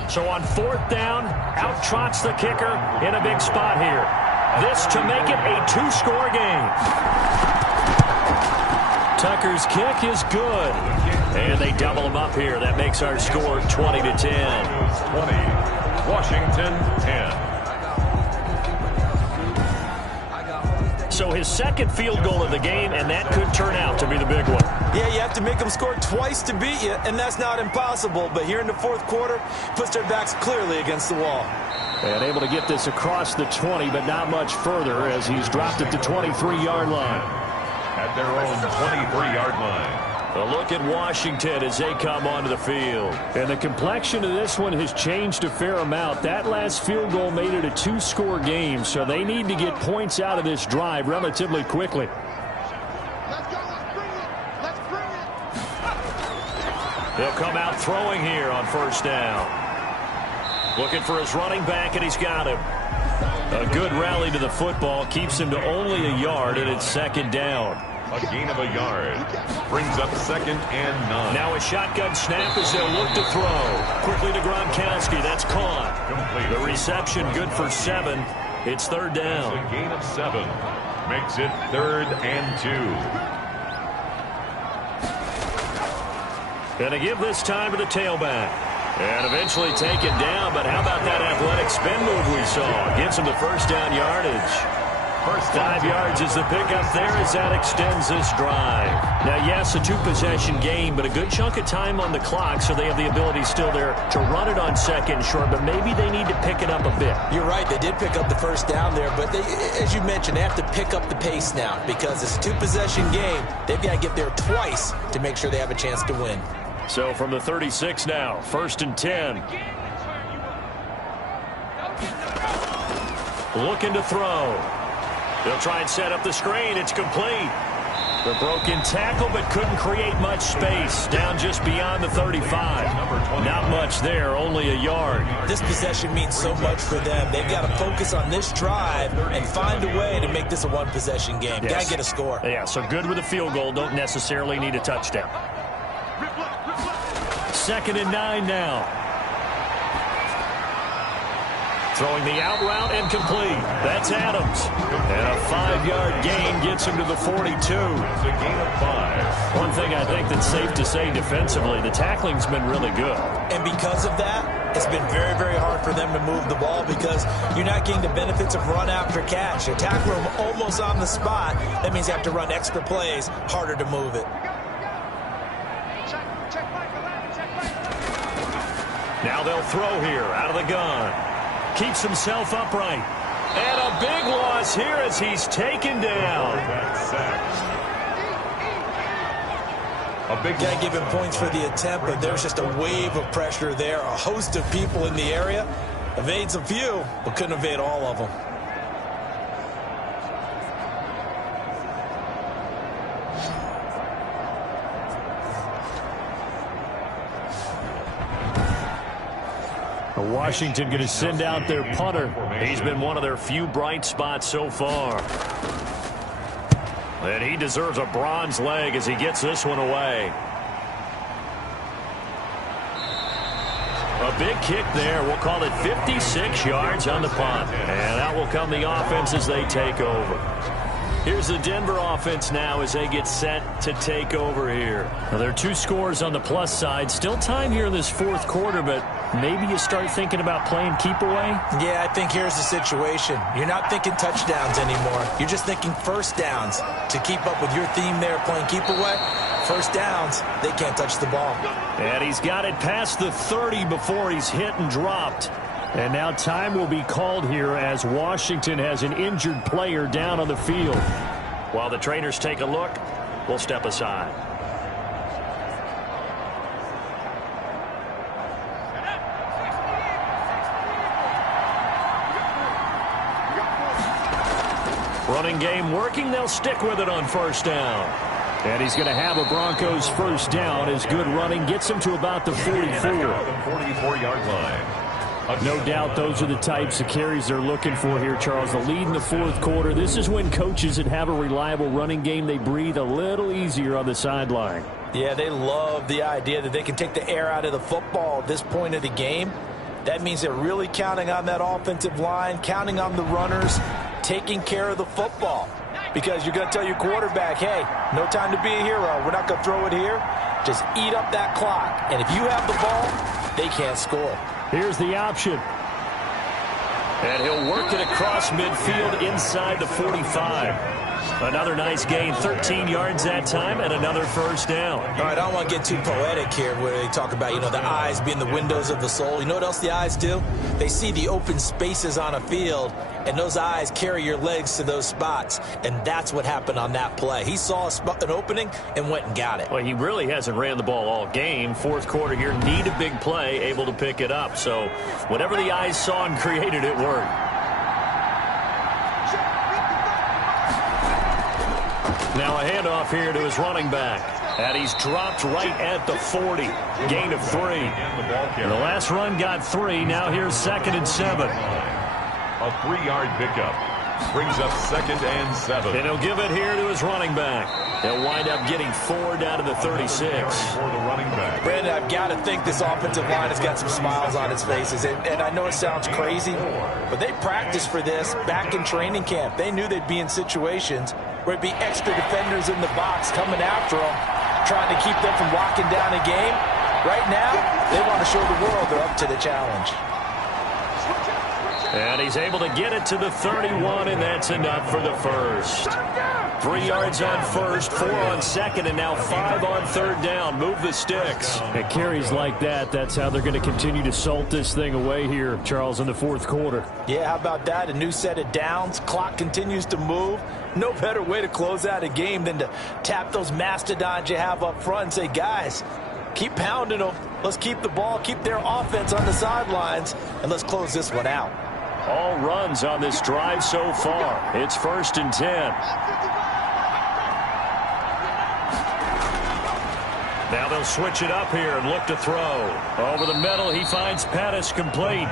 So on 4th down, out trots the kicker in a big spot here. This to make it a 2-score game. Tucker's kick is good. And they double him up here. That makes our score 20-10. 20. Washington 10. So his second field goal of the game, and that could turn out to be the big one. Yeah, you have to make them score twice to beat you, and that's not impossible. But here in the fourth quarter, puts their backs clearly against the wall. And able to get this across the 20, but not much further as he's dropped it to 23-yard line. At their own 23-yard line. A look at Washington as they come onto the field. And the complexion of this one has changed a fair amount. That last field goal made it a 2-score game, so they need to get points out of this drive relatively quickly. He'll come out throwing here on first down. Looking for his running back, and he's got him. A good rally to the football keeps him to only a yard, and it's second down. A gain of a yard. Brings up 2nd and 9. Now a shotgun snap as they'll look to throw. Quickly to Gronkowski. That's caught. Complete. The reception good for 7. It's third down. A gain of 7. Makes it 3rd and 2. Going to give this time to the tailback. And eventually taken down, but how about that athletic spin move we saw? Gives him the first down yardage. First 5 yards is the pickup there as that extends this drive. Now, yes, a 2-possession game, but a good chunk of time on the clock, so they have the ability still there to run it on second and short, but maybe they need to pick it up a bit. You're right. They did pick up the first down there, but they, as you mentioned, they have to pick up the pace now because it's a 2-possession game. They've got to get there twice to make sure they have a chance to win. So from the 36 now, 1st and 10. Looking to throw. They'll try and set up the screen. It's complete. The broken tackle, but couldn't create much space. Down just beyond the 35. Not much there, only a yard. This possession means so much for them. They've got to focus on this drive and find a way to make this a 1-possession game. Yes. Got to get a score. Yeah, so good with a field goal. Don't necessarily need a touchdown. 2nd and 9 now. Throwing the out route and complete. That's Adams. And a 5-yard gain gets him to the 42. It's a gain of 5. One thing I think that's safe to say defensively, the tackling's been really good. And because of that, it's been very, very hard for them to move the ball because you're not getting the benefits of run after catch. You tackle them almost on the spot. That means you have to run extra plays, harder to move it. Now they'll throw here out of the gun. Keeps himself upright. And a big loss here as he's taken down. A big Got to give him points for the attempt, but there's just a wave of pressure there. A host of people in the area. Evades a few, but couldn't evade all of them. Washington going to send out their punter. He's been one of their few bright spots so far. And he deserves a bronze leg as he gets this one away. A big kick there. We'll call it 56 yards on the punt. And out will come the offense as they take over. Here's the Denver offense now as they get set to take over here. Now, there are 2 scores on the plus side. Still time here in this fourth quarter, but maybe you start thinking about playing keep away? Yeah, I think here's the situation. You're not thinking touchdowns anymore. You're just thinking first downs. To keep up with your theme there, playing keep away, first downs, they can't touch the ball. And he's got it past the 30 before he's hit and dropped. And now time will be called here as Washington has an injured player down on the field. While the trainers take a look, we'll step aside. Running game working. They'll stick with it on first down. And he's going to have a Broncos first down as good running gets him to about the 44. 44-yard line. No doubt those are the types of carries they're looking for here, Charles. The lead in the fourth quarter. This is when coaches that have a reliable running game, they breathe a little easier on the sideline. Yeah, they love the idea that they can take the air out of the football at this point of the game. That means they're really counting on that offensive line, counting on the runners, taking care of the football. Because you're going to tell your quarterback, hey, no time to be a hero. We're not going to throw it here. Just eat up that clock. And if you have the ball, they can't score. Here's the option. And he'll work it across midfield inside the 45. Another nice gain, 13 yards that time, and another first down. All right, I don't want to get too poetic here where they talk about, the eyes being the windows of the soul. You know what else the eyes do? They see the open spaces on a field, and those eyes carry your legs to those spots, and that's what happened on that play. He saw an opening and went and got it. Well, he really hasn't ran the ball all game. Fourth quarter here, need a big play, able to pick it up. So whatever the eyes saw and created, it worked. Now a handoff here to his running back. And he's dropped right at the 40. Gain of 3. And the last run got 3. Now here's 2nd and 7. A 3-yard pickup. Brings up 2nd and 7. And he'll give it here to his running back. They'll wind up getting 4 down to the 36. For the running back. Brandon, I've got to think this offensive line has got some smiles on its faces. And I know it sounds crazy, but they practiced for this back in training camp. They knew they'd be in situations where it'd be extra defenders in the box coming after them, trying to keep them from locking down a game. Right now, they want to show the world they're up to the challenge. And he's able to get it to the 31, and that's enough for the first. 3 yards on first, 4 on second, and now 5 on third down. Move the sticks. At carries like that, that's how they're going to continue to salt this thing away here, Charles, in the fourth quarter. Yeah, how about that? A new set of downs. Clock continues to move. No better way to close out a game than to tap those mastodons you have up front and say, guys, keep pounding them. Let's keep the ball, keep their offense on the sidelines, and let's close this one out. All runs on this drive so far. It's 1st and 10. Now they'll switch it up here and look to throw. Over the middle, he finds Pettis complete.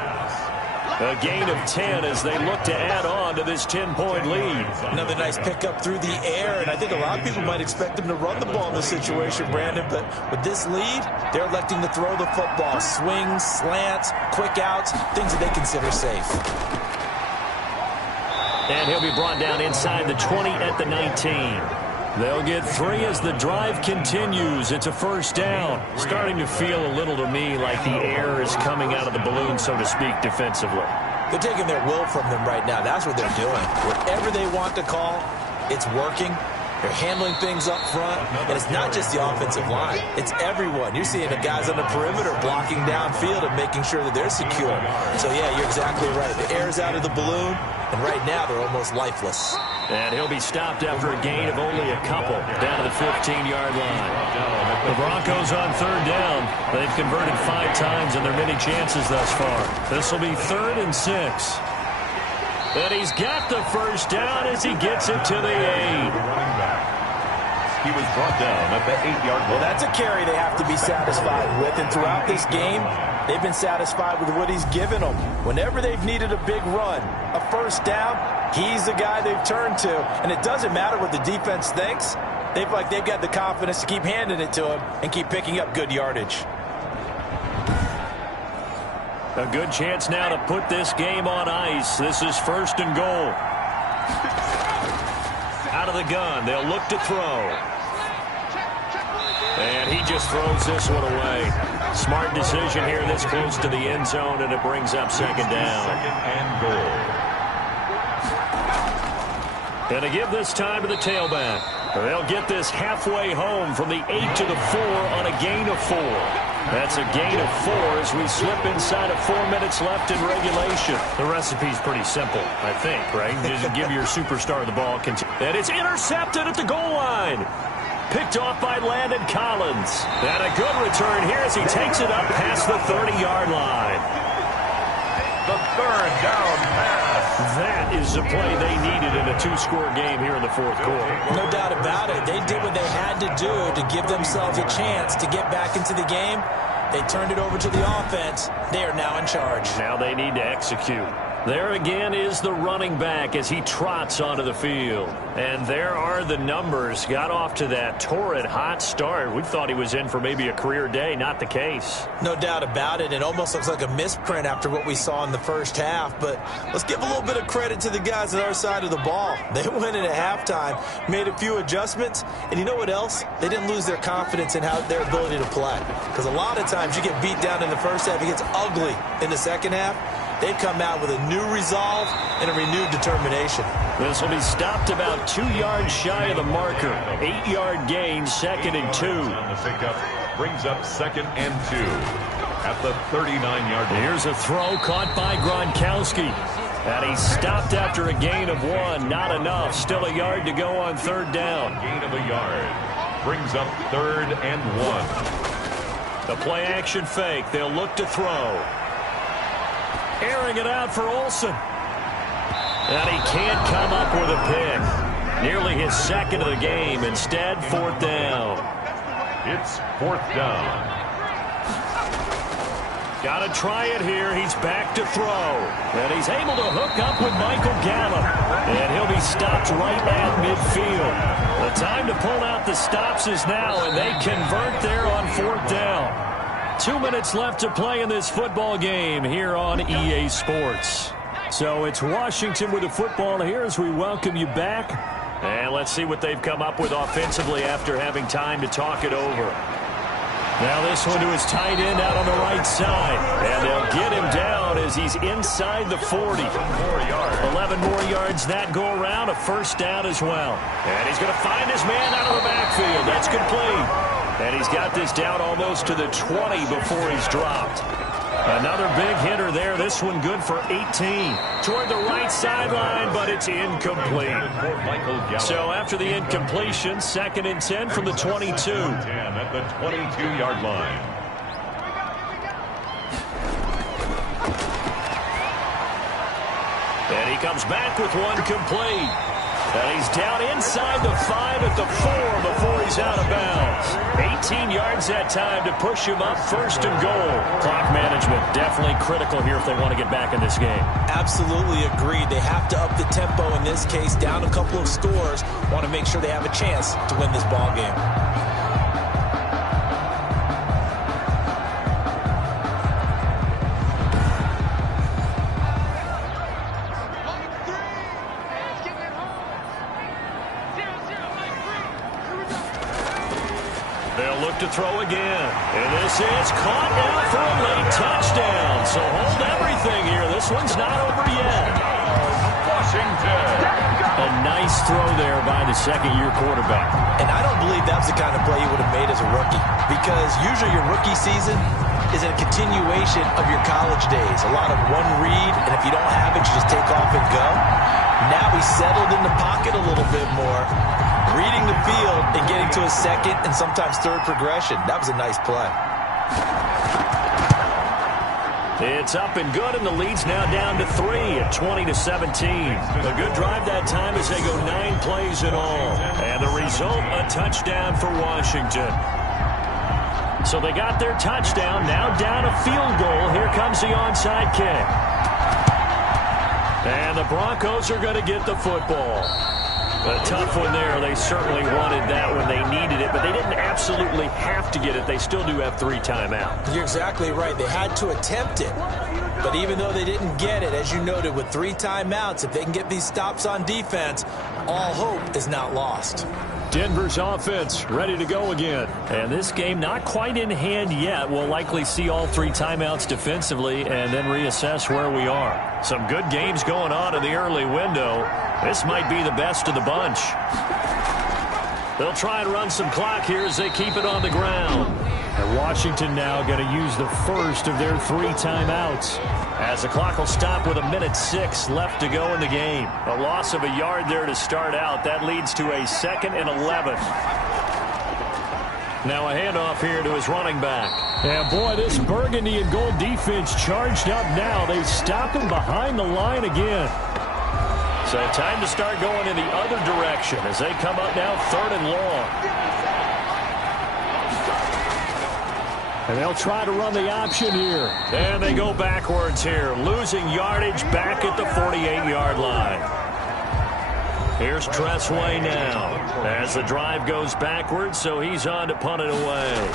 A gain of 10 as they look to add on to this 10-point lead. Another nice pickup through the air, and I think a lot of people might expect them to run the ball in this situation, Brandon, but with this lead, they're electing to throw the football. Swings, slants, quick outs, things that they consider safe. And he'll be brought down inside the 20 at the 19. They'll get 3 as the drive continues. It's a first down. Starting to feel a little to me like the air is coming out of the balloon, so to speak, defensively. They're taking their will from them right now. That's what they're doing. Whatever they want to call, it's working. They're handling things up front, and it's not just the offensive line. It's everyone. You're seeing the guys on the perimeter blocking downfield and making sure that they're secure. So, yeah, you're exactly right. The air's out of the balloon, and right now they're almost lifeless. And he'll be stopped after a gain of only a couple down to the 15-yard line. The Broncos on third down. They've converted 5 times in their many chances thus far. This will be 3rd and 6. And he's got the first down as he gets it to the 8. He was brought down at the 8-yard line. Well, that's a carry they have to be satisfied with. And throughout this game, they've been satisfied with what he's given them. Whenever they've needed a big run, a first down, he's the guy they've turned to. And it doesn't matter what the defense thinks. They've got the confidence to keep handing it to him and keep picking up good yardage. A good chance now to put this game on ice. This is 1st and goal. Out of the gun, they'll look to throw. And he just throws this one away. Smart decision here this close to the end zone, and it brings up 2nd down. 2nd and goal. And to give this time to the tailback. They'll get this halfway home from the 8 to the 4 on a gain of 4. That's a gain of 4 as we slip inside of 4 minutes left in regulation. The recipe's pretty simple, I think, right? Just give your superstar the ball. And it's intercepted at the goal line. Picked off by Landon Collins. And a good return here as he takes it up past the 30-yard line. The 3rd down pass. That is the play they needed in a 2-score game here in the fourth quarter. No doubt about it. They did what they had to do to give themselves a chance to get back into the game. They turned it over to the offense. They are now in charge. Now they need to execute. There again is the running back as he trots onto the field. And there are the numbers. Got off to that torrid hot start. We thought he was in for maybe a career day. Not the case. No doubt about it. It almost looks like a misprint after what we saw in the first half. But let's give a little bit of credit to the guys on our side of the ball. They went in at halftime, made a few adjustments. And you know what else? They didn't lose their confidence in their ability to play. Because a lot of times you get beat down in the first half. It gets ugly in the second half. they've come out with a new resolve and a renewed determination. This will be stopped about 2 yards shy of the marker. 8-yard gain, 2nd and 2. On the pickup brings up 2nd and 2 at the 39-yard line. Here's a throw caught by Gronkowski. And he's stopped after a gain of 1. Not enough. Still a yard to go on 3rd down. Gain of a yard brings up 3rd and 1. The play action fake. They'll look to throw. Airing it out for Olsen. And he can't come up with a pick. Nearly his 2nd of the game. Instead, 4th down. It's 4th down. Got to try it here. He's back to throw. And he's able to hook up with Michael Gallup. And he'll be stopped right at midfield. The time to pull out the stops is now, and they convert there on 4th down. 2 minutes left to play in this football game here on EA Sports. So it's Washington with the football here as we welcome you back. And let's see what they've come up with offensively after having time to talk it over. Now this one to his tight end out on the right side. And they'll get him down as he's inside the 40. 11 more yards that go around. A 1st down as well. And he's going to find his man out of the backfield. That's complete. And he's got this down almost to the 20 before he's dropped. Another big hitter there. This one good for 18. Toward the right sideline, but it's incomplete. So after the incompletion, 2nd and 10 from the 22. 10 at the 22-yard line. And he comes back with one complete. And he's down inside the 5 at the 4 before he's out of bounds. 18 yards that time to push him up 1st and goal. Clock management definitely critical here if they want to get back in this game. Absolutely agreed. They have to up the tempo in this case, down a couple of scores. Want to make sure they have a chance to win this ball game. To throw again. And this is caught now for a late touchdown. So hold everything here. This one's not over yet. Washington. A nice throw there by the 2nd-year quarterback. And I don't believe that's the kind of play you would have made as a rookie. Because usually your rookie season is a continuation of your college days. A lot of one read, and if you don't have it, you just take off and go. Now he's settled in the pocket a little bit more, reading the field and getting to a 2nd and sometimes 3rd progression. That was a nice play. It's up and good, and the lead's now down to 3 at 20-17. A good drive that time as they go 9 plays in all. And the result, a touchdown for Washington. So they got their touchdown, now down a field goal. Here comes the onside kick. And the Broncos are going to get the football. A tough one there. They certainly wanted that when they needed it, but they didn't absolutely have to get it. They still do have 3 timeouts. You're exactly right. They had to attempt it. But even though they didn't get it, as you noted, with 3 timeouts, if they can get these stops on defense, all hope is not lost. Denver's offense ready to go again. And this game not quite in hand yet. We'll likely see all 3 timeouts defensively and then reassess where we are. Some good games going on in the early window. This might be the best of the bunch. They'll try and run some clock here as they keep it on the ground. And Washington now going to use the first of their 3 timeouts. As the clock will stop with 1:06 left to go in the game. A loss of a yard there to start out. That leads to a 2nd and 11. Now a handoff here to his running back. And boy, this burgundy and gold defense charged up now. They stop him behind the line again. So time to start going in the other direction as they come up now 3rd and long. And they'll try to run the option here. And they go backwards here, losing yardage back at the 48-yard line. Here's Tressway now as the drive goes backwards, so he's on to punt it away.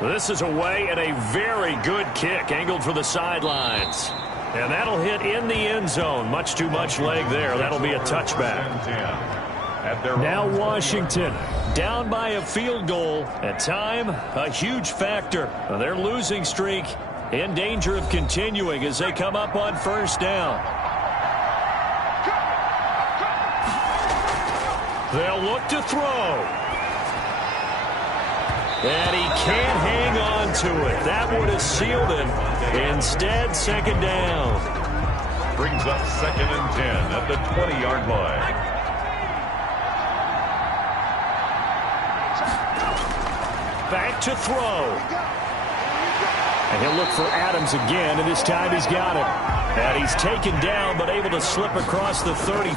This is away and a very good kick angled for the sidelines. And that'll hit in the end zone. Much too much leg there. That'll be a touchback. Now Washington down by a field goal. At time, a huge factor. Their losing streak in danger of continuing as they come up on first down. They'll look to throw. And he can't hang on to it. That would have sealed him. Instead, second down. Brings up 2nd and 10 at the 20-yard line. Back to throw. And he'll look for Adams again, and this time he's got him. And he's taken down, but able to slip across the 35.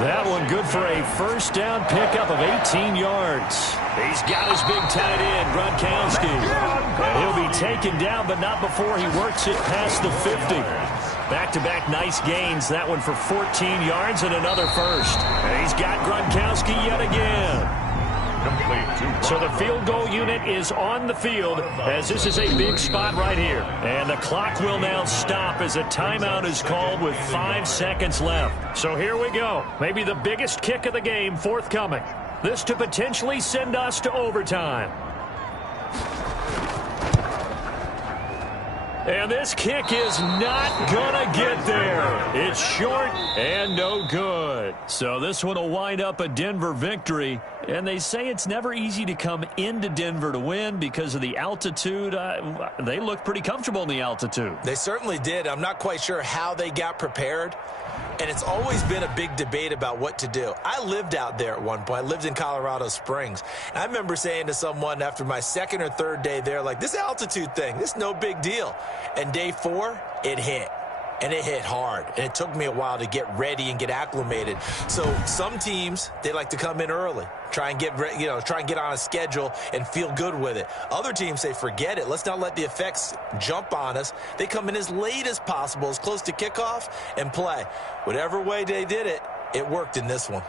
That one good for a first down pickup of 18 yards. He's got his big tight end, Gronkowski. And he'll be taken down, but not before he works it past the 50. Back-to-back nice gains. That one for 14 yards and another first. And he's got Gronkowski yet again. So the field goal unit is on the field as this is a big spot right here. And the clock will now stop as a timeout is called with 5 seconds left. So here we go. Maybe the biggest kick of the game forthcoming. This to potentially send us to overtime. And this kick is not going to get there. It's short and no good. So this one will wind up a Denver victory. And they say it's never easy to come into Denver to win because of the altitude. They look pretty comfortable in the altitude. They certainly did. I'm not quite sure how they got prepared. And it's always been a big debate about what to do. I lived out there at one point. I lived in Colorado Springs. And I remember saying to someone after my 2nd or 3rd day there, like, this altitude thing, this is no big deal. And day 4, it hit. And it hit hard. And it took me a while to get ready and get acclimated. So some teams, they like to come in early. Try and get on a schedule and feel good with it. Other teams say, forget it. Let's not let the effects jump on us. They come in as late as possible, as close to kickoff, and play. Whatever way they did it, it worked in this one.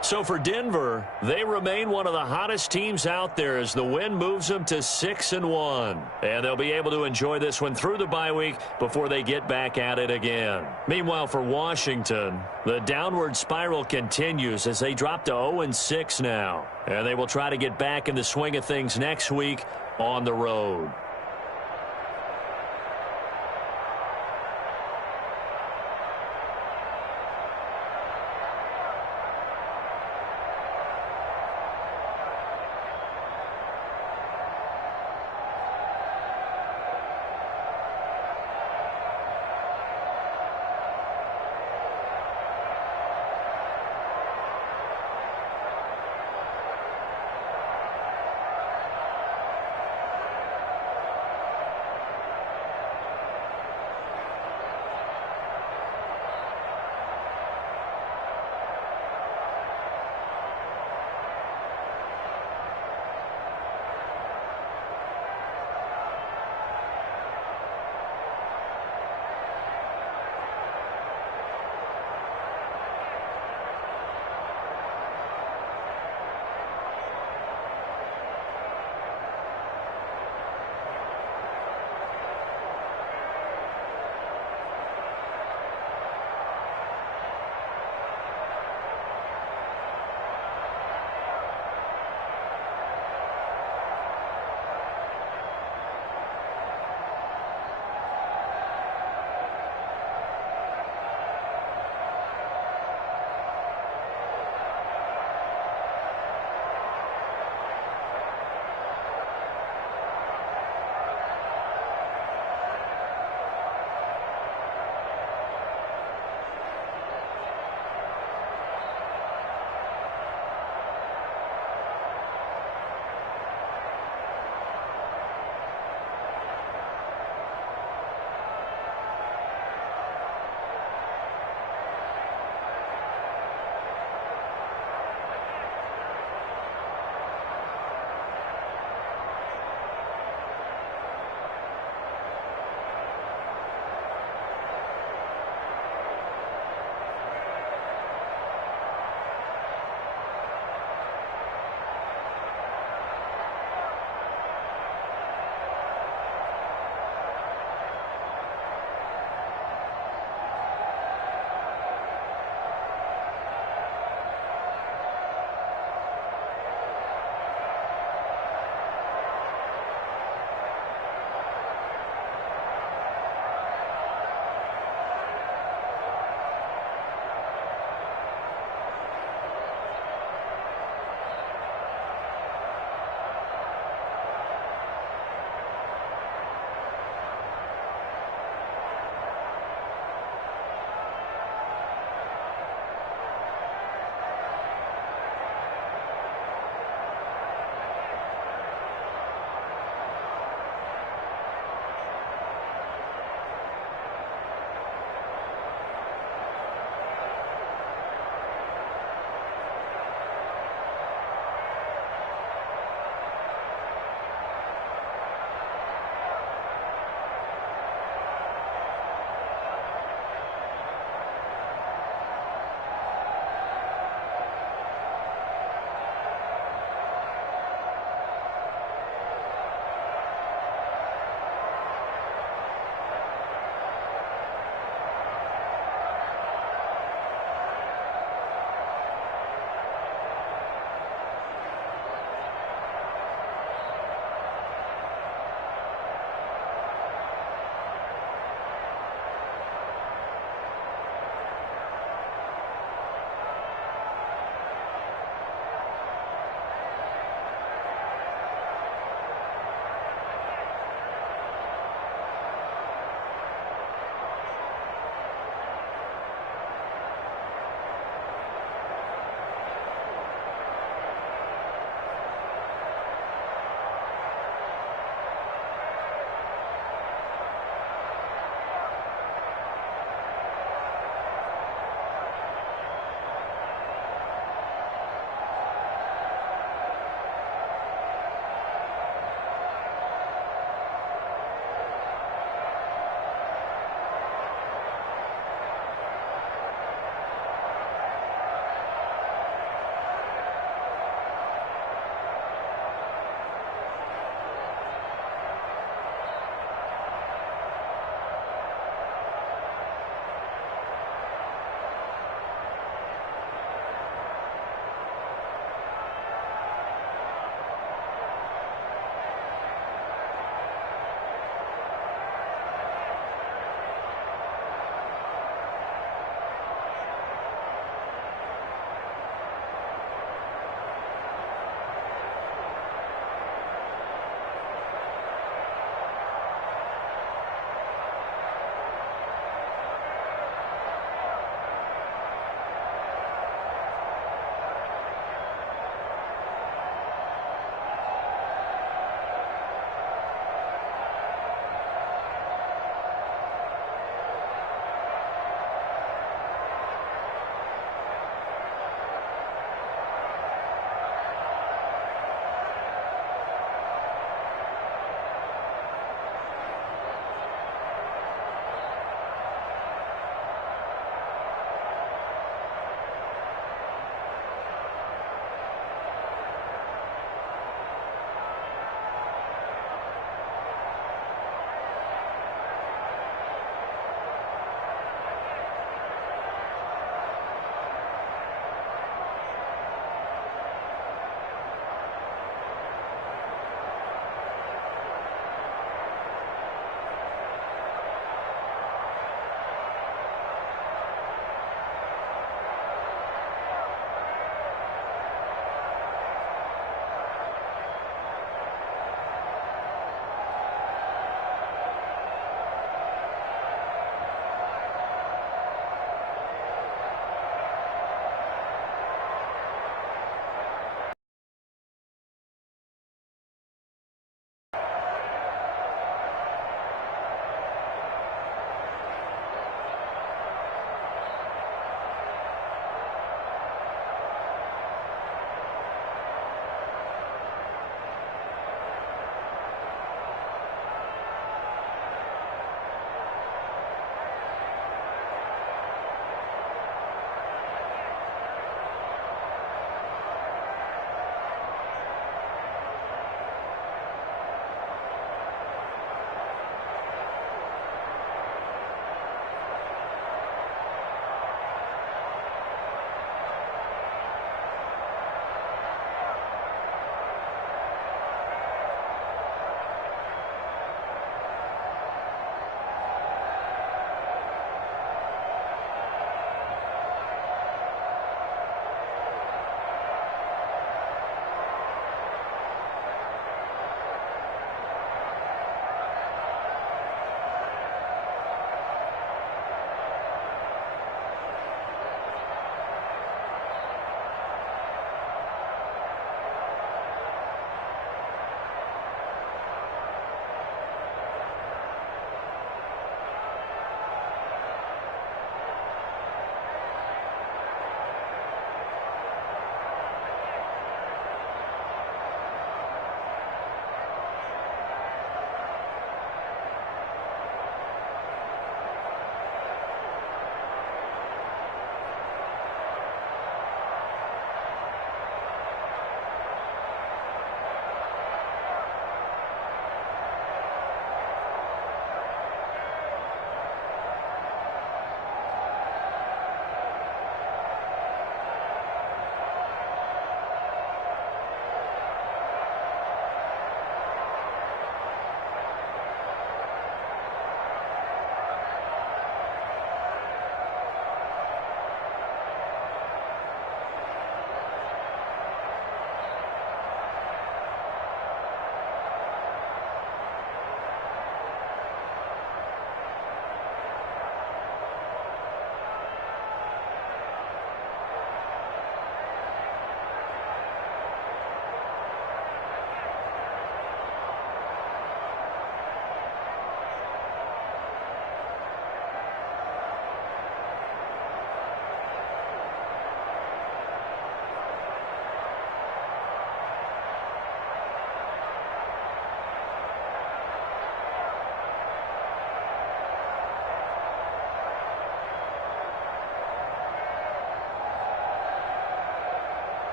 So for Denver, they remain one of the hottest teams out there as the win moves them to 6-1. And they'll be able to enjoy this one through the bye week before they get back at it again. Meanwhile, for Washington, the downward spiral continues as they drop to 0-6 now. And they will try to get back in the swing of things next week on the road.